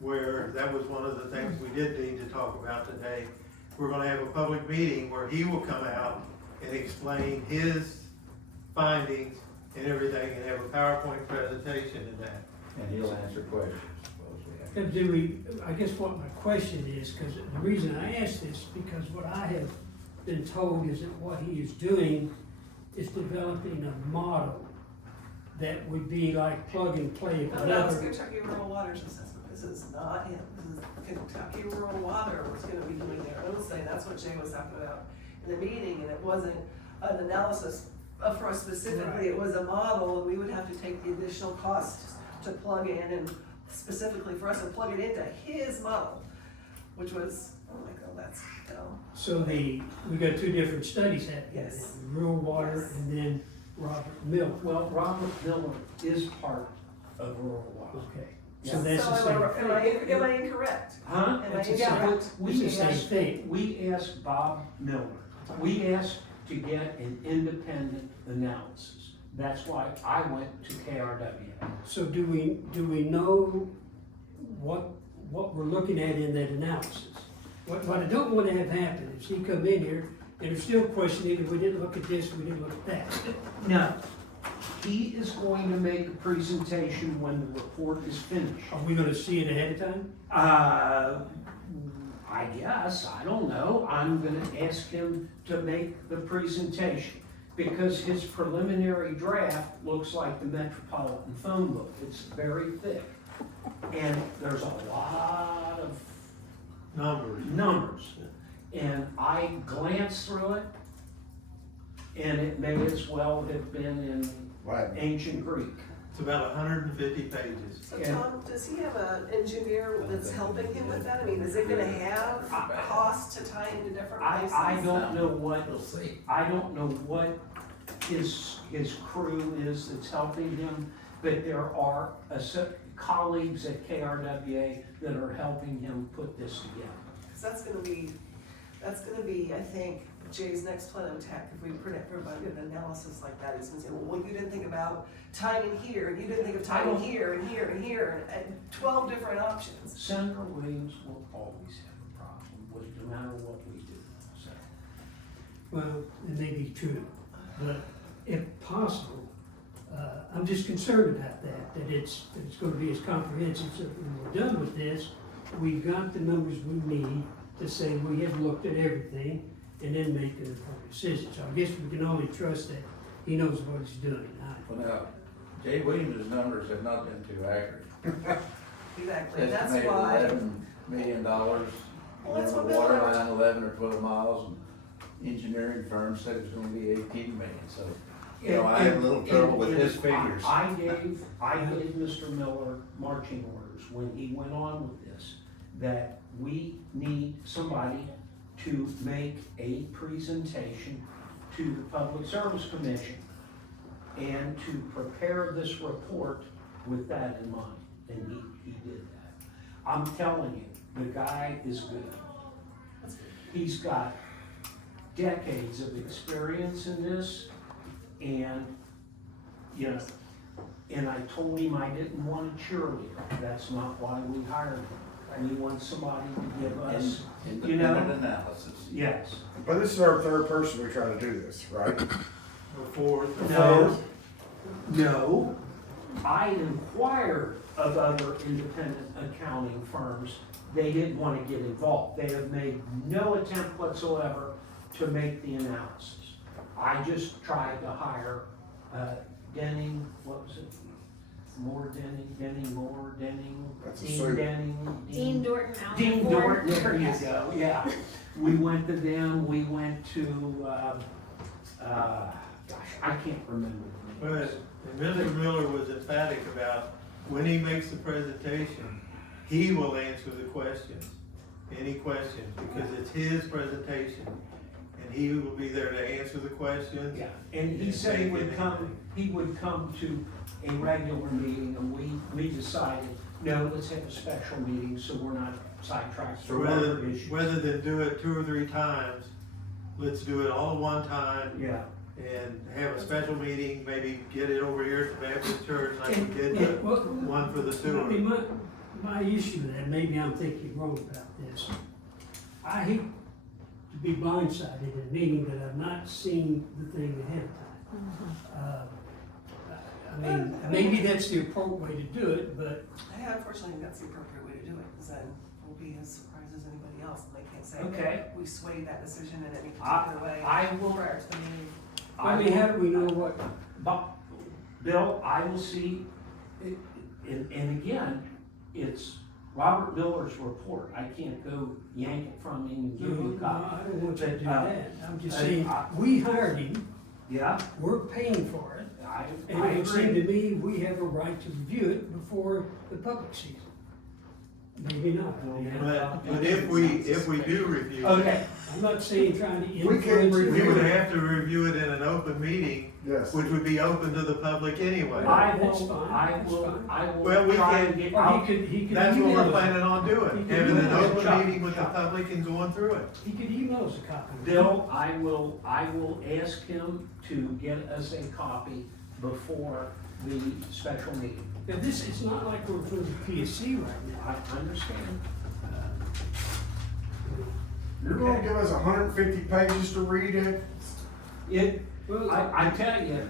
where, that was one of the things we did need to talk about today. We're gonna have a public meeting where he will come out and explain his findings and everything, and have a PowerPoint presentation in that. And he'll answer questions, supposedly. And do we, I guess what my question is, because the reason I ask this, because what I have been told is that what he is doing is developing a model that would be like plug and play of No, that was another. Kentucky Rural Water's assessment, this is not him, this is Kentucky Rural Water was gonna be doing their own thing, that's what Jay was talking about in the meeting, and it wasn't an analysis for us specifically, it was a model, and we would have to take the additional costs to plug in, and specifically for us to plug it into his model, which was, oh my god, that's, you know. So we got two different studies happening. Yes. Rural water Yes. and then Robert Mill. Well, Robert Miller is part of rural water. Okay, Yeah. so that's the So same am I thing. incorrect? Huh? Am I That's the incorrect? same- it's the same thing. We asked Bob Miller, we asked to get an independent analysis. That's why I went to KRW. So do we know what we're looking at in that analysis? What I don't wanna have happen is he come in here and they're still questioning if we didn't look at this, we didn't look at that. No, he is going to make a presentation when the report is finished. Are we gonna see it ahead of time? I guess, I don't know, I'm gonna ask him to make the presentation, because his preliminary draft looks like the Metropolitan phone book, it's very thick. And there's a lot of numbers, and I glanced through it, and it may as well have been in Latin. ancient Greek. It's about 150 pages. So Yeah. Tom, does he have an engineer that's helping him with that? I mean, is it gonna have costs to tie into different places? I don't know what, We'll see. I don't know what his crew is that's helping him, but there are colleagues at KRWA that are helping him put this together. 'Cause that's gonna be, I think, Jay's next plan of attack, if we provide an analysis like that, he's gonna say, well, you didn't think about tying in here, and you didn't think of tying in here, and here, and here, and 12 different options. Senator Williams will always have a problem with no matter what we do, so. Well, it may be true, but if possible, I'm just concerned about that it's gonna be as comprehensive, so when we're done with this, we've got the numbers we need to say we have looked at everything, and then make an informed decision. So I guess we can only trust that he knows what he's doing. Well, now, Jay Williams' numbers have not been too accurate. Exactly, that's Estimated why, $11 million, Well, that's what water Bill- line 11 or 12 miles, and engineering firm said it was gonna be 18 million, so, you know, I have a little trouble with his figures. I gave Mr. Miller marching orders when he went on with this, that we need somebody to make a presentation to the Public Service Commission and to prepare this report with that in mind, and he did that. I'm telling you, the guy is good. He's got decades of experience in this, and, you know, and I told him I didn't want a cheerleader, that's not why we hired him. We want somebody to give us, you know. Independent analysis. Yes. But this is our third person we try to do this, right? Before, No, I inquired of other independent accounting firms, they didn't want to get involved. They have made no attempt whatsoever to make the analysis. I just tried to hire Denning, what was it? That's a Dean suit. Denning. Dean Dorton, Allen Dean Ford. Dorton, there you go, yeah. We went to them, we went to, gosh, I can't remember the but, names. and Mr. Miller was emphatic about, when he makes the presentation, he will answer the questions, any questions, because it's his presentation. And and he will be there to answer the questions. Yeah, and he said he would come to a regular meeting, and we decided, no, let's have a special meeting, so we're not sidetracked So with other issues. rather than do it 2 or 3 times, let's do it all at one time. Yeah, And have a special meeting, maybe get it over here at the Baptist church like we did Yeah, the well, one for the I sewer. mean, my issue with that, maybe I'm thinking wrong about this. I hate to be blindsided in a meeting that I've not seen the thing ahead of time. I mean, maybe that's the appropriate way to do it, but I unfortunately think that's the appropriate way to do it, because then we'll be as surprised as anybody else, and they can't say, Okay. we swayed that decision in any I- particular way I will- prior to the meeting. I mean, how do we know what? Bill, I will see, and again, it's Robert Miller's report, I can't go yank it from him and give you a I copy. don't want you to do But, that. I'm just uh, saying, we hired him, Yeah, we're paying for it. I And it would seem agree. to me, we have a right to review it before the public sees it. Maybe not. But if we do review it, Okay, I'm not saying trying to We can't influence. we review would it. have to review it in an open meeting, Yes. which would be open to the public anyway. I That's will, fine, I that's will, fine. I will Well, we try can- and get, Or I'll- he could That's what email we're us. planning on doing, You can having an email us. open Shop. meeting with the public and going through it. He could email us a copy. Bill, I will ask him to get us a copy before the special meeting. Now, this is not like we're doing the PSC right now. I understand. You're gonna give us 150 pages to read it? I tell you,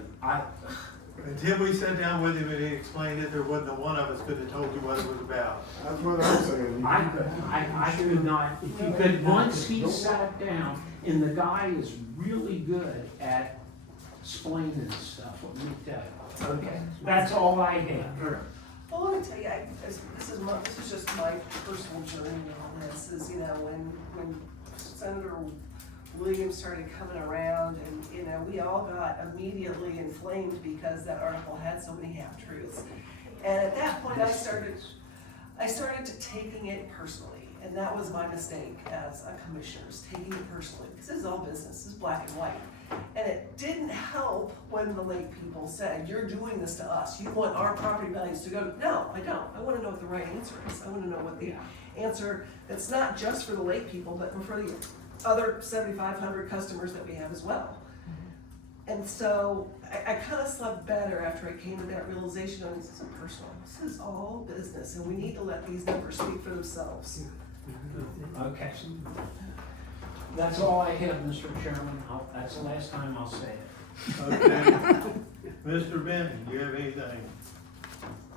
Until we sat down with him and he explained it, there wasn't one of us could have told you what it was about. That's what I'm saying. I could not, but once he sat down, and the guy is really good at explaining stuff, let me tell you. Okay, that's all I have. Well, let me tell you, this is just my personal journey on this, is, when Senator Williams started coming around, and, we all got immediately inflamed because that article had so many half-truths. And at that point, I started to taking it personally, and that was my mistake as a commissioner, is taking it personally, because this is all business, this is black and white. And it didn't help when the lake people said, you're doing this to us, you want our property values to go. No, I don't. I wanna know what the right answer is. I wanna know what the answer, that's not just for the lake people, but for the other 7,500 customers that we have as well. And so I kinda slept better after I came to that realization, this isn't personal, this is all business, and we need to let these numbers speak for themselves. Okay. That's all I have, Mr. Chairman. That's the last time I'll say it. Okay. Mr. Benton, do you have anything?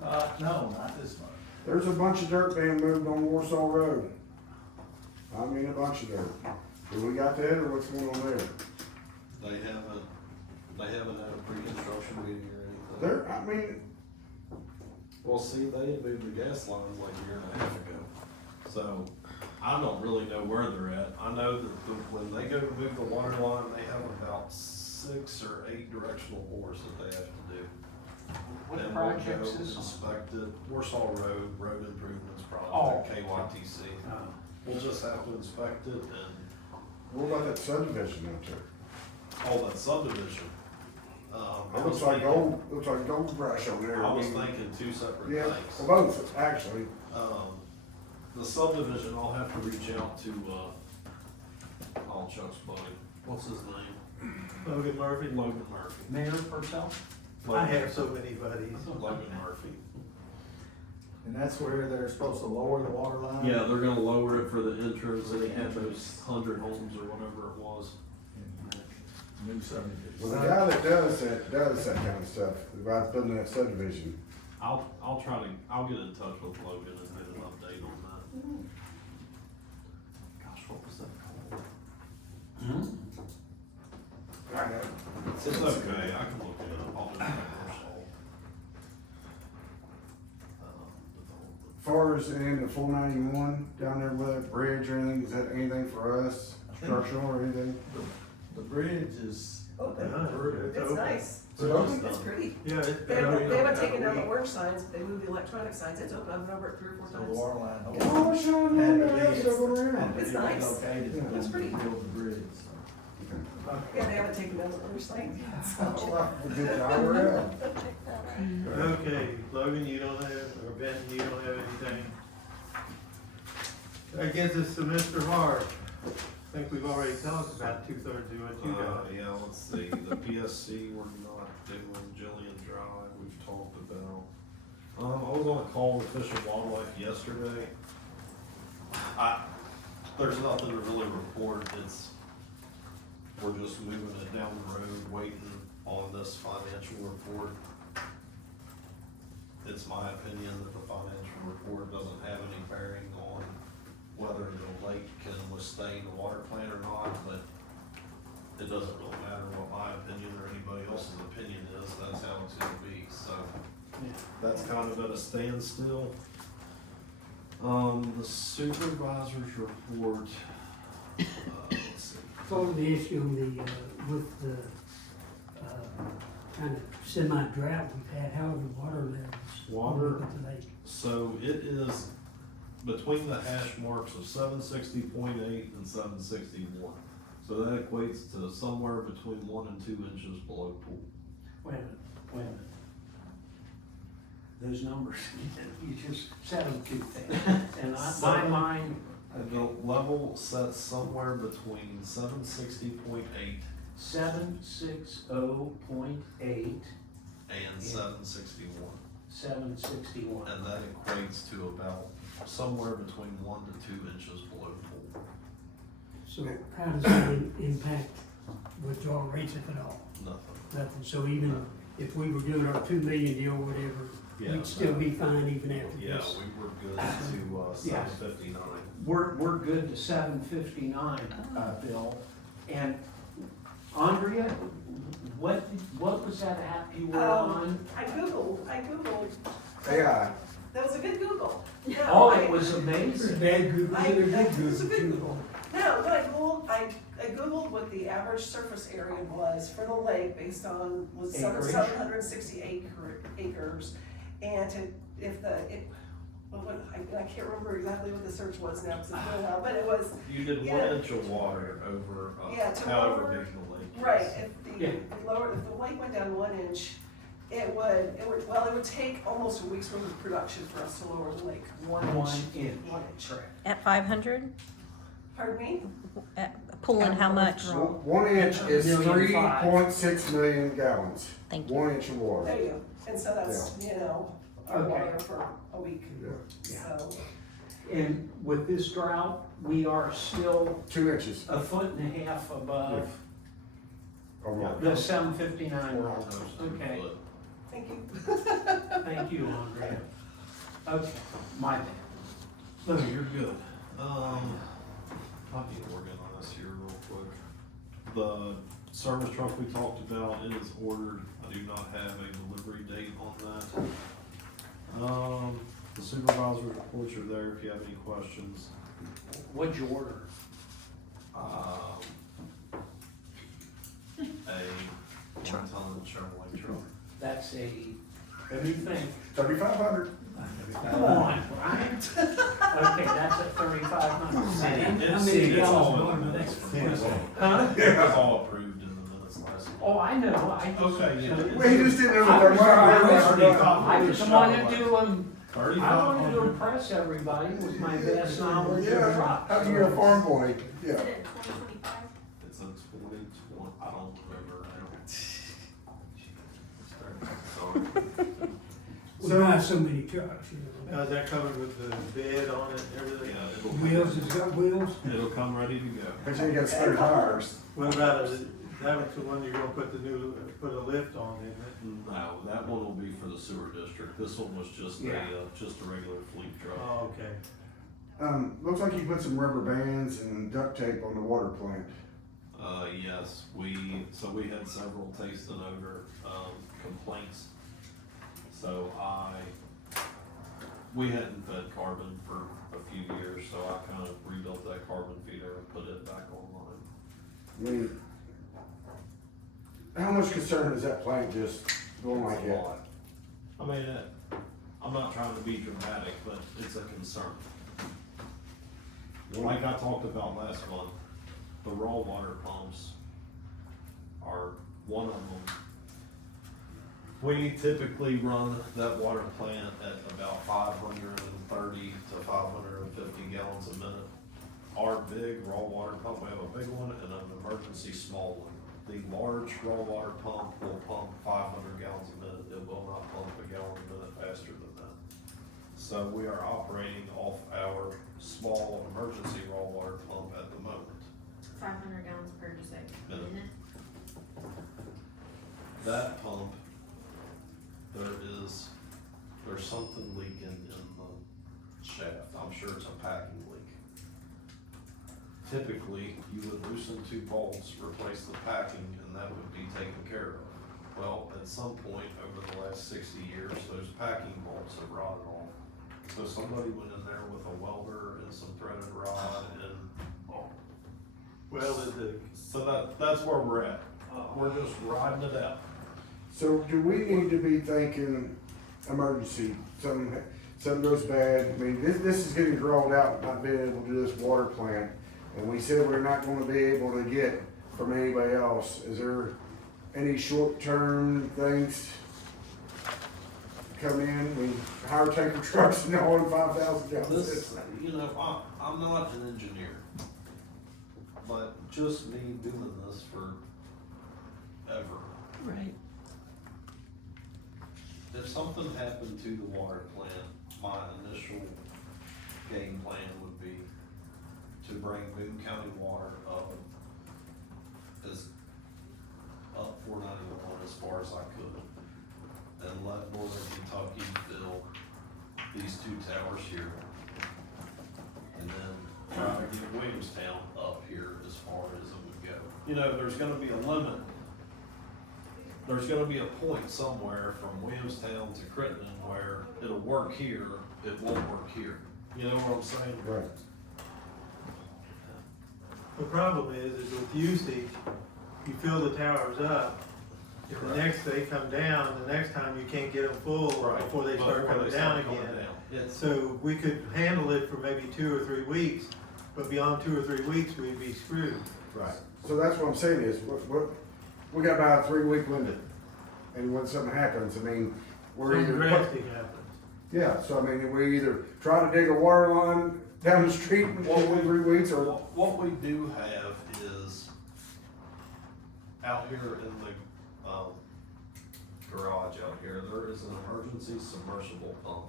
No, not this month. There's a bunch of dirt being moved on Warsaw Road. I mean, a bunch of dirt. Do we got that, or what's going on there? They haven't had a pre-construction meeting or anything. There, I mean, Well, see, they had moved the gas lines like a year and a half ago, so I don't really know where they're at. I know that when they go to move the water line, they have about 6 or 8 directional bores that they have to do. What And project we'll is go this on? inspect it, Warsaw Road Improvements Oh. Project, KYTC. Uh, We'll just have to inspect it and, what about that subdivision up there? all that subdivision. It looks like gold rush over there. I was thinking 2 separate Yeah, things. well, both, actually. The subdivision, I'll have to reach out to, Chuck's buddy, what's his name? Logan Murphy? Logan Murphy. Mayor Purcell? I have so many buddies. Logan Murphy. And that's where they're supposed to lower the water line? Yeah, they're gonna lower it for the entrance, and they had those 100 homes or whatever it was. New subdivision. Well, the guy that does that kind of stuff, about building that subdivision, I'll get in touch with Logan and get an update on that. Gosh, what was that called? I know. It's okay, I can look it up, I'll just have As far as in the 491 down there with that bridge or anything, is that anything for us, structural or anything? The bridge is. Open. It's open. nice, Is it open? it's pretty. Yeah, it's They been haven't open taken down the week. orange signs, but they moved the electronic signs, it's open, I've been over it 3 or 4 So the times. water line. Oh, Sean, Had to man, be- that's still going around. It's nice. Okay, to It's pretty. build the bridge, so. Yeah, they haven't taken those other sites yet, so. Good job, we're out. Okay, Logan, you don't have, or Ben, you don't have anything? That gets us to Mr. Hart. I think we've already talked about 2/3 of what you got. Yeah, let's see, the PSC, we're not doing Jillian Drive, we've talked about. I was on a call with Fish and Wildlife yesterday. There's nothing to really report, we're just moving it down the road, waiting on this financial report. It's my opinion that the financial report doesn't have any bearing on whether the lake can withstand the water plant or not, but it doesn't really matter what my opinion or anybody else's opinion is, that's how it's gonna be, so. That's kind of at a standstill. The supervisor's report, let's see. Follow the issue on the, with the, kind of semi-drought we've had, how are the water levels? Water. At the lake? So it is between the hash marks of 760.8 and 761. So that equates to somewhere between 1 and 2 inches below pool. Wait a minute. Those numbers, you just said them too fast. And my mind, The level sets somewhere between 760.8 760.8, and 761. 761. And that equates to about somewhere between 1 to 2 inches below pool. So how does that impact withdrawal rates, if at all? Nothing. Nothing, so even if we were doing our 2 million deal, whatever, Yeah. we'd still be fine even after Yeah, this? we were good to 759. We're good to 759, Bill. And Andrea, what was that app you were on? I Googled, AI. that was a good Google. No, Oh, I- it was amazing. Bad Google, I- good it was a good Google. Google. No, I Googled what the average surface area was for the lake based on, was Acreage? 760 acres. And I can't remember exactly what the search was now, because it's been a while, but it was, You did Yeah. 1 inch of water over, Yeah, to however lower- big the lake is. right, if Yeah. if the lake went down 1 inch, it would take almost a week's worth of production for us to lower the lake, 1 inch. 1 inch. 1 inch. Correct. At 500? Pardon me? Pulling how much? 1 inch is 1,000,005. 3.6 million gallons. Thank you. 1 inch of water. There you go. And so that's, our Okay. water for a week, Yeah. so. And with this drought, we are still 2 inches. a foot and a half above Or more. the 759 We're mark. almost 2 Okay, foot. Thank you. thank you, Andrea. Okay, my bad. No, you're good. Might be organized here real quick. The service truck we talked about, it is ordered. I do not have a delivery date on that. The supervisor's reports are there if you have any questions. What'd you order? A 1-ton Chevrolet truck. That's a, what do you think? 3,500. Come on, Brian. Okay, that's at 3,500. How many gallons of water does that? Huh? It was all approved in the minutes last week. Oh, I know, I just. Okay, yeah. Well, he just didn't know I what was- I just wanted to, I wanted to impress everybody with my vast knowledge of Yeah, trucks. how you're a farm boy, yeah. It's a 2020, I don't remember now. We drive so many trucks, you know. Is that covered with the bed on it and everything? Yeah, it'll Wheels, it's got wheels. It'll come ready to go. But you got spare tires. What about that was the one you're gonna put a lift on, isn't it? No, that one will be for the sewer district. This one was just just a regular fleet truck. Oh, okay. Looks like you put some rubber bands and duct tape on the water plant. Yes, we had several taste and odor, complaints. So we hadn't fed carbon for a few years, so I kind of rebuilt that carbon feeder and put it back online. I mean, how much concern is that plant just going like It's a that? lot. I mean, I'm not trying to be dramatic, but it's a concern. Like I talked about last month, the raw water pumps one of them. We typically run that water plant at about 530 to 550 gallons a minute. Our big raw water pump, we have a big one and an emergency small one. The large raw water pump will pump 500 gallons a minute. It will not pump a gallon a minute faster than that. So we are operating off our small emergency raw water pump at the moment. 500 gallons per, you say, Minute. minute? That pump, there's something leaking in the shaft. I'm sure it's a packing leak. Typically, you would loosen 2 bolts, replace the packing, and that would be taken care of. Well, at some point over the last 60 years, those packing bolts have rotted off. So somebody went in there with a welder and some threaded rod and welded the, so that's where we're at. We're just riding it out. So do we need to be thinking emergency, something goes bad, I mean, this is getting drawn out, not being able to do this water plant, and we said we're not gonna be able to get from anybody else, is there any short-term things come in, we hire tanker trucks and all in 5,000 gallons? This, you know, I'm not an engineer, but just me doing this for ever. Right. If something happened to the water plant, my initial game plan would be to bring Boone County water up 491 as far as I could, and let Northern Kentucky fill these 2 towers here, and then try to get Williamstown up here as far as it would go. You know, there's gonna be a limit. There's gonna be a point somewhere from Williamstown to Crittenden where it'll work here, it won't work here. You know what I'm saying? Right. the problem is with usage, you fill the towers up. If the next, they come down, the next time you can't get them full Right. before they start coming down again. Yes. So we could handle it for maybe 2 or 3 weeks, but beyond 2 or 3 weeks, we'd be screwed. Right. So that's what I'm saying is, we got about a 3-week limit, and when something happens, I mean, we're Something either. drastic happens. Yeah, so I mean, we either try to dig a water line down the street in 2 or 3 weeks, or. What we do have is, out here in the, garage out here, there is an emergency submersible pump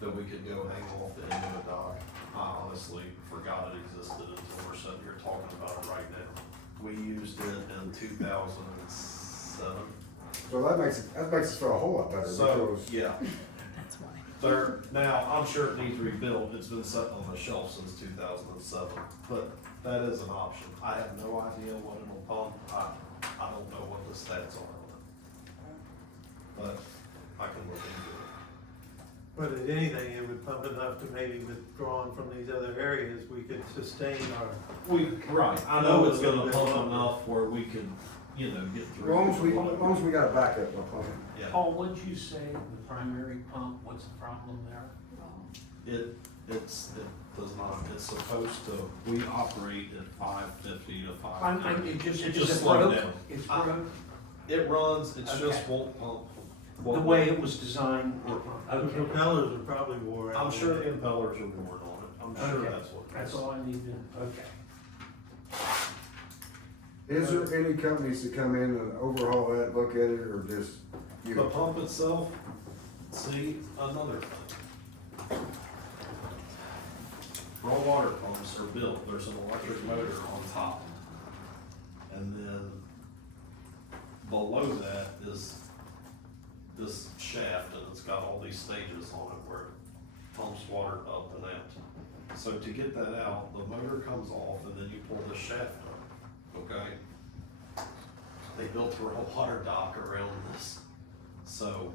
that we could go hang off the end of the dock. I honestly forgot it existed until we're sitting here talking about it right now. We used it in 2007. So that makes us feel a whole lot better, So, because. yeah, That's why. now, I'm sure it needs rebuilt, it's been sitting on the shelf since 2007, but that is an option. I have no idea what it'll pump, I don't know what the stats are on it. But I can look into it. But if anything, it would pump enough to maybe withdrawn from these other areas, we could sustain our. Right, I know it's gonna pump enough where we could, you know, get As through. long as we got a backup, no problem. Yeah, Paul, what'd you say, the primary pump, what's the problem there? it does not, it's supposed to, we operate at 550 to 530. It just, It is just it slowed broke? down. It's broke? It runs, it's just Okay. won't pump. The way it was designed? The Okay, propellers are probably wore out. I'm sure the impellers are worn on it, I'm sure Okay. that's what it that's is. all I need to, okay. Is there any companies that come in and overhaul that, look at it, or just? you? The pump itself, see, another thing. Raw water pumps are built, there's an electric motor on top. And then below that is this shaft, and it's got all these stages on it where it pumps water up and out. So to get that out, the motor comes off and then you pull the shaft up, okay? They built a raw water dock around this. So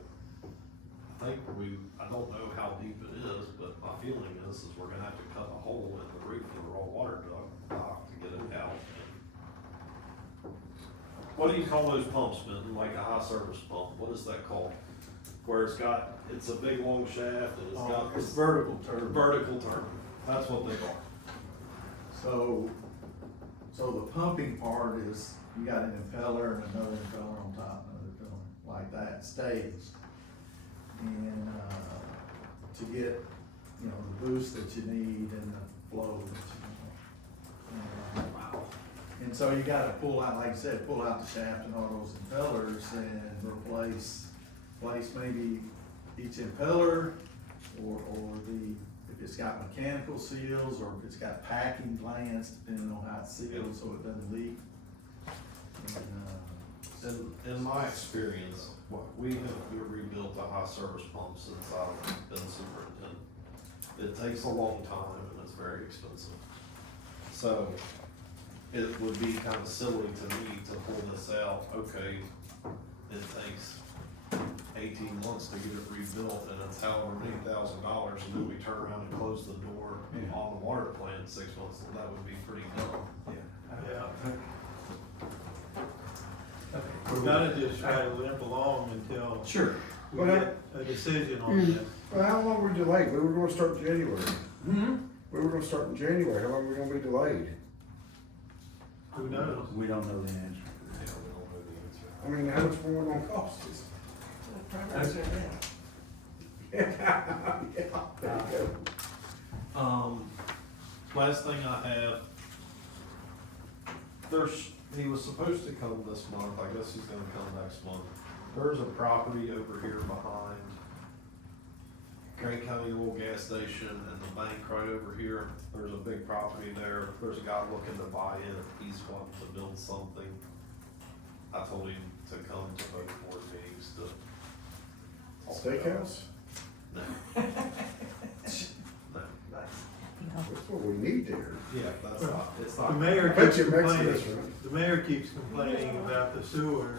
I think I don't know how deep it is, but my feeling is we're gonna have to cut a hole in the roof of the raw water dock to get it out. What do you call those pumps, Benton? Like a high service pump, what is that called? Where it's a big long shaft and it's got It's this vertical turbine. vertical turbine, that's what they are. So the pumping part is you got an impeller and another impeller on top, another impeller, like that, stays. And, to get, you know, the boost that you need and the flow that you want. Wow. And so you gotta pull out, like I said, pull out the shaft and all those impellers and replace maybe each impeller or if it's got mechanical seals or if it's got packing glands, depending on how it's sealed, so it doesn't leak. And, In my experience, we have rebuilt the high service pump since I've been superintendent. It takes a long time and it's very expensive. So it would be kind of silly to me to pull this out, okay, it takes 18 months to get it rebuilt and it's however many $1,000 and then we turn around and close the door on the water plant in 6 months, so that would be pretty dumb. Yeah. We're gonna just try to limp along until Sure. we get a decision on this. Well, how long were we delayed? We were gonna start in January. Hmm? We were gonna start in January. How long are we gonna be delayed? Who knows? We don't know the answer. Yeah, we don't know the answer. I mean, how much more gonna cost us? Primaries are now. Yeah, there you go. Last thing I have, he was supposed to come this month, I guess he's gonna come next month. There's a property over here behind Grant County Oil Gas Station and the bank right over here. There's a big property there, there's a guy looking to buy it, he's wanting to build something. I told him to come to both board meetings to talk about it. Steakhouse? No. No. That's what we need there. Yeah, that's not, it's The not. mayor I bet keeps you Mexican complaining, restaurant. the mayor keeps complaining about the sewer,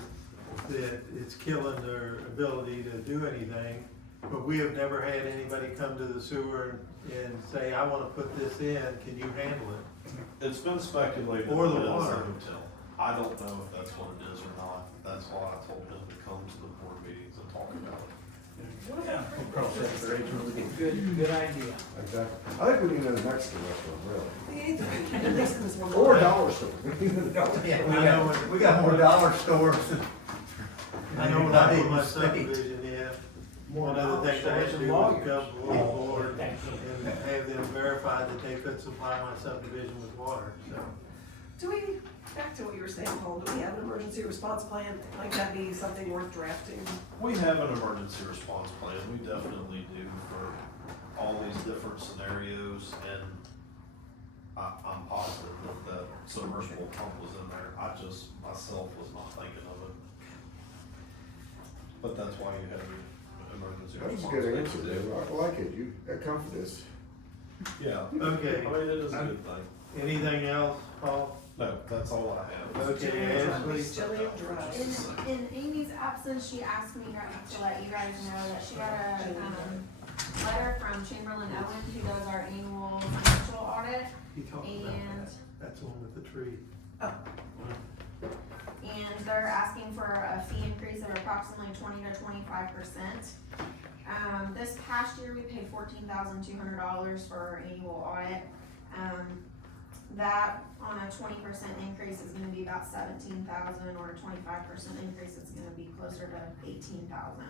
that it's killing their ability to do anything. But we have never had anybody come to the sewer and say, I wanna put this in, can you handle it? It's been speculated Or the that it's a water. hotel. I don't know if that's what it is or not. That's why I told him to come to the board meetings and talk about it. Yeah, we'll cross that bridge when we get. Good idea. Exactly. I think we need another Mexican restaurant, really. The next one is one. Or a dollar store. Yeah, we got more dollar stores. I know when I put my United States. subdivision in, one of the things I had to do was come before the board and have them verify that they could supply my subdivision with water, so. Do we, back to what you were saying, Paul, do we have an emergency response plan? Might that be something worth drafting? We have an emergency response plan. We definitely do for all these different scenarios and I'm positive that the submersible pump was in there. I just, myself was not thinking of it. But that's why you have your emergency That was a response. good answer, plan. Dave. I like it. You, that comforted us. Yeah. Okay. I mean, it is a good thing. Anything else, Paul? No, that's all I have. Okay, Ashley? Still in dry. In Amy's absence, she asked me to let you guys know that she got a, letter from Chamberlain Owen, who does our annual financial audit. He talked about And- that. That's the one with the tree. And they're asking for a fee increase of approximately 20 to 25%. This past year, we paid $14,200 for our annual audit. That on a 20% increase is gonna be about 17,000, or a 25% increase is gonna be closer to 18,000.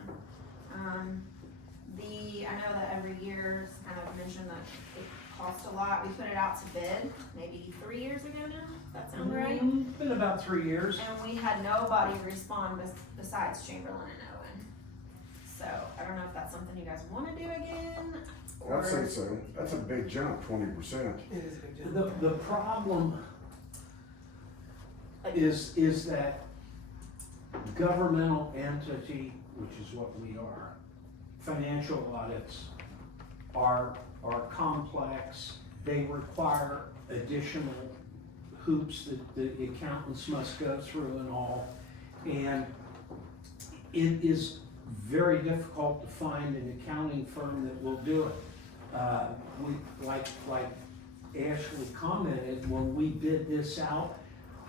I know that every year it's kind of mentioned that it costs a lot. We put it out to bid maybe 3 years ago now. That sound right? Been about 3 years. And we had nobody respond besides Chamberlain and Owen. So I don't know if that's something you guys wanna do again, or. I'd say so. That's a big jump, 20%. It is a big jump. The problem is that governmental entity, which is what we are, financial audits are complex. They require additional hoops that the accountants must go through and all. And it is very difficult to find an accounting firm that will do it. Like Ashley commented, when we bid this out,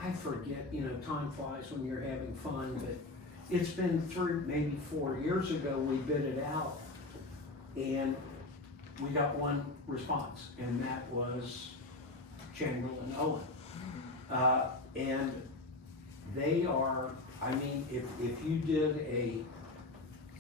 I forget, time flies when you're having fun, but it's been 3, maybe 4 years ago, we bid it out. And we got one response, and that was Chamberlain Owen. And they are, I mean, if you did a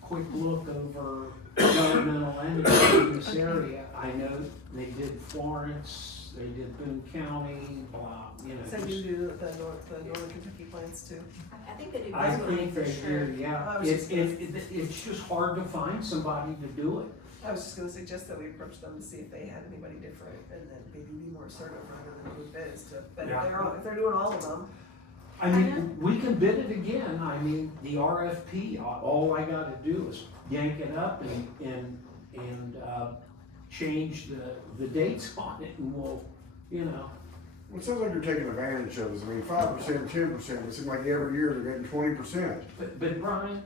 quick look over governmental entities in this area, I know they did Florence, they did Boone County, blah, you know. So just- you do the Northern Kentucky plants too? I think they do I this one think for they sure. do, yeah. I was just It's just hard to find somebody to do it. I was just gonna suggest that we approach them to see if they had anybody different, and then maybe be more assertive rather than do bids to, but if Yeah. if they're doing all of them, I mean, we can bid it again, I mean, the RFP, all I gotta do is yank it up and change the dates on it, and we'll, you know. Well, it sounds like you're taking advantage of us. I mean, 5%, 10%, it seems like every year they're getting 20%. But Brian,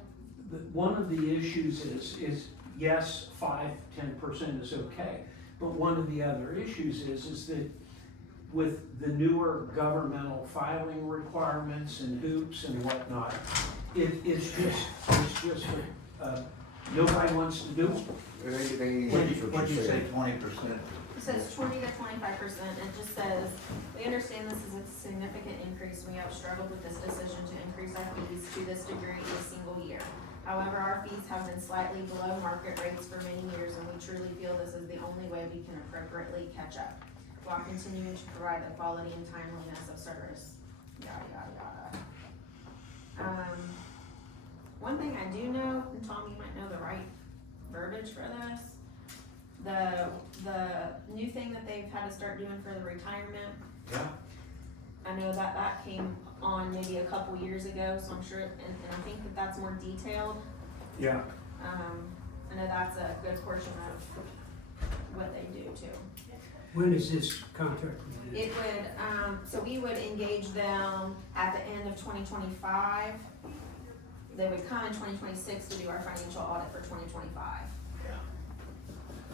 one of the issues is yes, 5-10% is okay. But one of the other issues is that with the newer governmental filing requirements and hoops and whatnot, it's just, nobody wants to do it. It ain't any What'd use you, what what'd you you're say, saying. 20%? It says 20 to 25%. It just says, we understand this is a significant increase. We have struggled with this decision to increase our fees to this degree in a single year. However, our fees have been slightly below market rates for many years, and we truly feel this is the only way we can appropriately catch up, while continuing to provide the quality and timeliness of service, yada, yada, yada. One thing I do know, and Tom, you might know the right verbiage for this, the new thing that they've had to start doing for the retirement, Yeah. I know that came on maybe a couple years ago, so I'm sure, and I think that's more detailed. Yeah. I know that's a good portion of what they do too. When is this contract renewed? It would, so we would engage them at the end of 2025. They would come in 2026 to do our financial audit for 2025.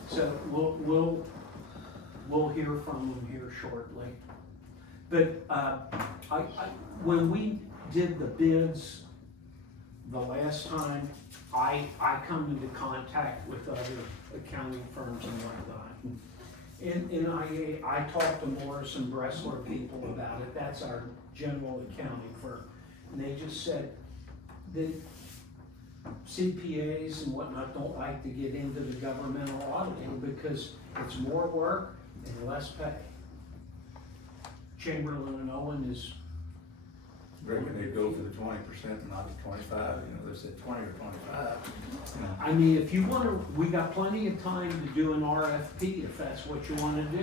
So we'll hear from them here shortly. But, when we did the bids the last time, I come into contact with other accounting firms and whatnot. And I talked to Morris and Bressler people about it, that's our general accounting firm. And they just said that CPAs and whatnot don't like to get into the governmental auditing because it's more work and less pay. Chamberlain and Owen is, Reckon they'd go for the 20% and not the 25, they said 20 or 25, I mean, if you wanna, we got plenty of time to do an RFP if that's what you wanna do.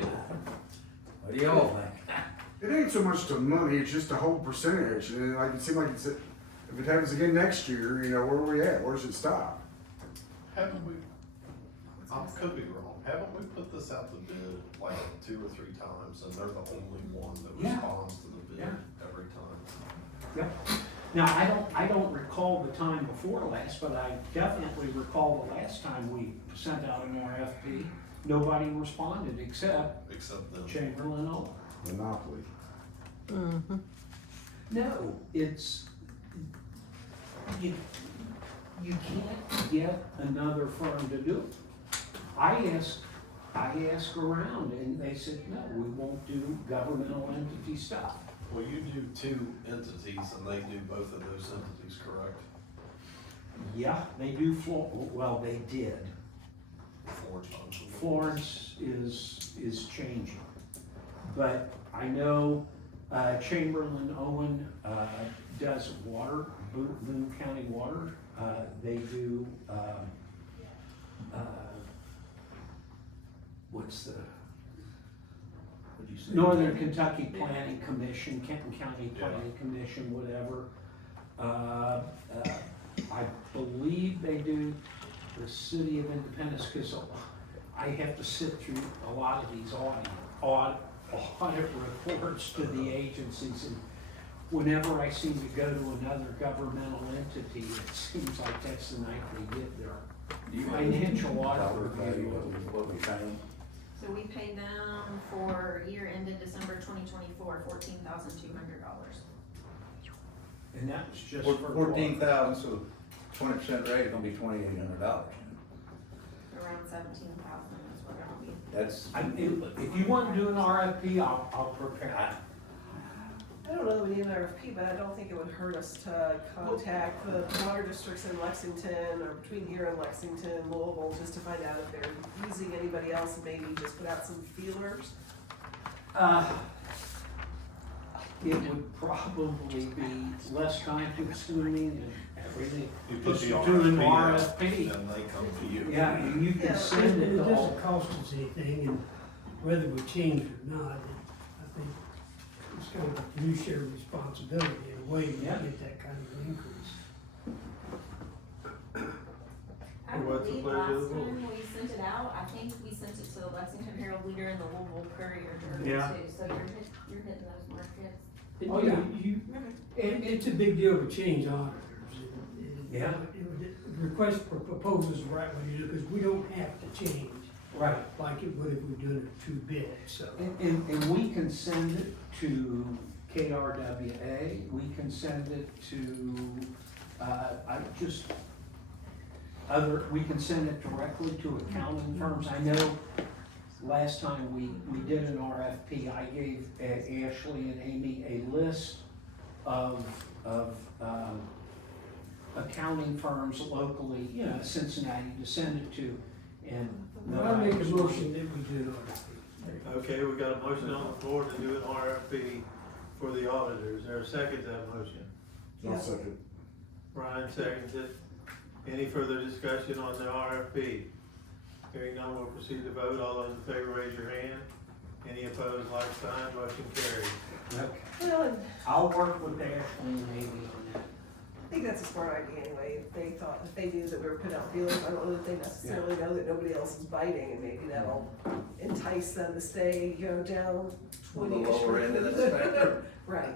What do y'all think? It ain't so much the money, it's just the whole percentage. And like, it seems like if it happens again next year, where are we at? Where does it stop? Haven't we, I could be wrong, haven't we put this out to bid like 2 or 3 times and they're the only one that Yeah. responds to the bid Yeah. every time? Yep. Now, I don't recall the time before last, but I definitely recall the last time we sent out an RFP. Nobody responded except Except them. Chamberlain Owen. Monopoly. Mm-hmm. No, it's, you can't get another firm to do it. I asked around and they said, no, we won't do governmental entity stuff. Well, you do 2 entities and they do both of those entities, correct? Yeah, they do well, they did. Florence is changing. But I know, Chamberlain Owen, does water, Boone County Water. They do, what's the, What'd you say? Northern Kentucky Planning Commission, Kenton County Planning Commission, whatever. I believe they do the City of Independence, cause I have to sit through a lot of these audit reports to the agencies, and whenever I seem to go to another governmental entity, it seems like that's the night they get their Do you financial know audit dollar value review. of what we paying? So we paid them for year ended December 2024, $14,200. And that was just for. 14,000, so 20% rate is gonna be $2,800. Around 17,000 is what it'll be. That's, If you want to do an RFP, I'll prepare. I don't know that we need an RFP, but I don't think it would hurt us to contact the water districts in Lexington or between here and Lexington and Louisville, just to find out if they're using anybody else and maybe just put out some feelers. It would probably be less time consuming and everything. You put Just the do an RFP RFP. out, and they come to you. Yeah, and you Yeah. can send it It to all. doesn't cost us anything, and whether we change it or not, I think it's kind of a fiduciary responsibility in a way to Yeah. get that kind of an increase. I What's the believe pleasure of last the board? time we sent it out, I think we sent it to the Lexington Herald Leader and the Louisville Courier Journal Yeah. too, so you're hitting those markets. And, Oh, you know, yeah. and it's a big deal to change auditors. And, Yeah. Request for proposals is the right way to do it, because we don't have to change Right. like it would if we're doing it too big, so. And we can send it to KRWA, we can send it to, we can send it directly to accounting firms. I know last time we did an RFP, I gave Ashley and Amy a list of accounting firms locally, you know, Cincinnati to send it to, and. I make a motion that we do an RFP. Okay, we got a motion on the floor to do an RFP for the auditors. Is there a second to that motion? I'll second. Brian seconds it. Any further discussion on the RFP? Hearing none, we'll proceed to vote. All those in favor, raise your hand. Any opposed, like sign, motion carried. Okay. Well, and I'll work with Ashley and Amy on that. I think that's a smart idea anyway. If they thought, if they knew that we were putting out feelers, I don't know that they necessarily know that nobody else is biting, and maybe that'll entice them to stay, you know, down On the 20-ish. lower end of the spectrum. Right.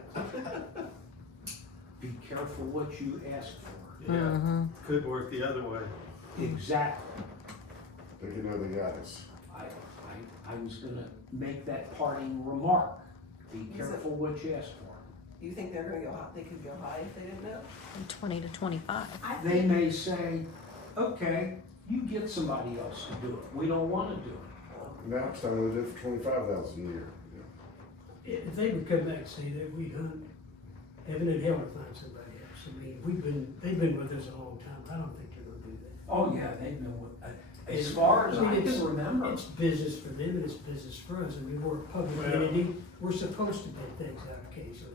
Be careful what you ask for. Yeah, could work the other way. Exactly. They can know they got us. I was gonna make that parting remark. Be careful what you ask for. You think they're gonna go high, they could go high if they didn't know? From 20 to 25. I They think, may say, okay, you get somebody else to do it. We don't wanna do it. Now it's time to do it for 25,000 a year. If they would come back and say that we done, heaven and hell to find somebody else. I mean, they've been with us a long time. I don't think they're gonna do that. Oh, yeah, they know what, as far as I it's- can remember. It's business for them and it's business for us. I mean, we're a public Well- entity. We're supposed to pay things out occasionally.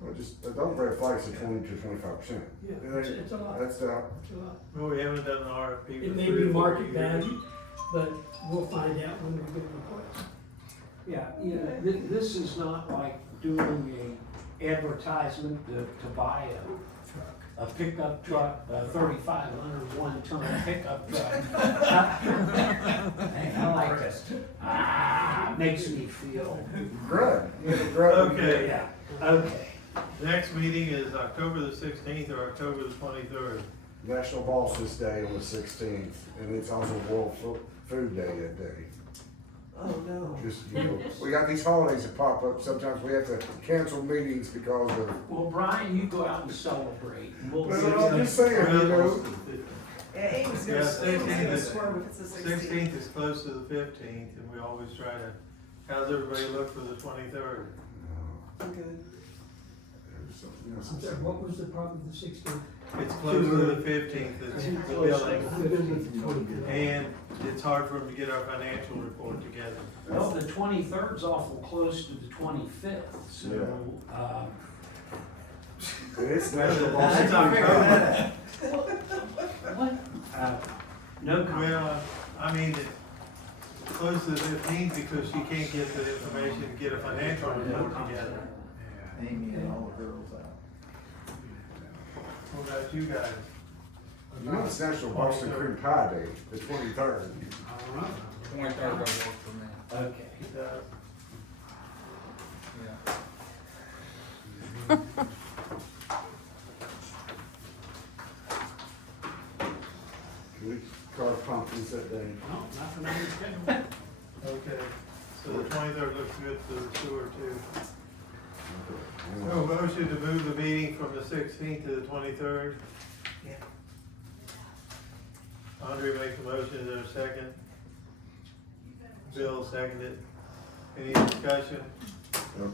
Well, just, don't red flags at 20 to 25%. Yeah, it's a lot. That's not, It's a lot. Well, we haven't done an RFP for It may 3 be or 4 market years. value, but we'll find out when we get a request. Yeah, you know, this is not like doing a advertisement to buy a pickup truck, a 3,500 one-ton pickup truck. Hey, I like this. Makes me feel. grud. Grud. Okay. Yeah, okay. Next meeting is October the 16th or October the 23rd. National Bosses Day on the 16th, and it's also World Food Day that day. Oh, no. Just, you know, we got these holidays that pop up, sometimes we have to cancel meetings because of, Well, Brian, you go out and celebrate. And we'll but I'm just saying, you know, Yeah, Amy's Yeah, gonna, 16th Amy's gonna is- swerve if it's the 16th. 16th is close to the 15th, and we always try to, how's everybody look for the 23rd? I'm good. I'm sorry, what was the problem with the 16th? It's close to the 15th, it's the billing, I'm good with the 23rd. and it's hard for them to get our financial report together. Well, the 23rd's awful close to the 25th, so, it's National That's Bosses Day. October. what? No comment. Well, I mean, it's close to the 15th because she can't get the information to get a financial report together. Amy and all the girls out. What about you guys? You know, it's National Boston Cream Pie Day, the 23rd. 23rd don't work for me. Okay. Yeah. Can we carve pumpkins that day? No, not for another schedule. Okay, so the 23rd looks good for the sewer too. So motion to move the meeting from the 16th to the 23rd? Yeah. Andre makes a motion, is there a second? Bill seconded. Any discussion? Yep.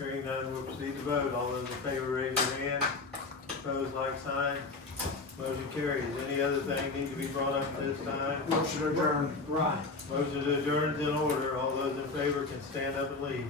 Hearing none, we'll proceed to vote. All those in favor, raise your hand. Opposed, like sign. Motion carries. Any other thing need to be brought up at this time? Motion adjourned. Right. Motion to adjourn is in order. All those in favor can stand up and leave.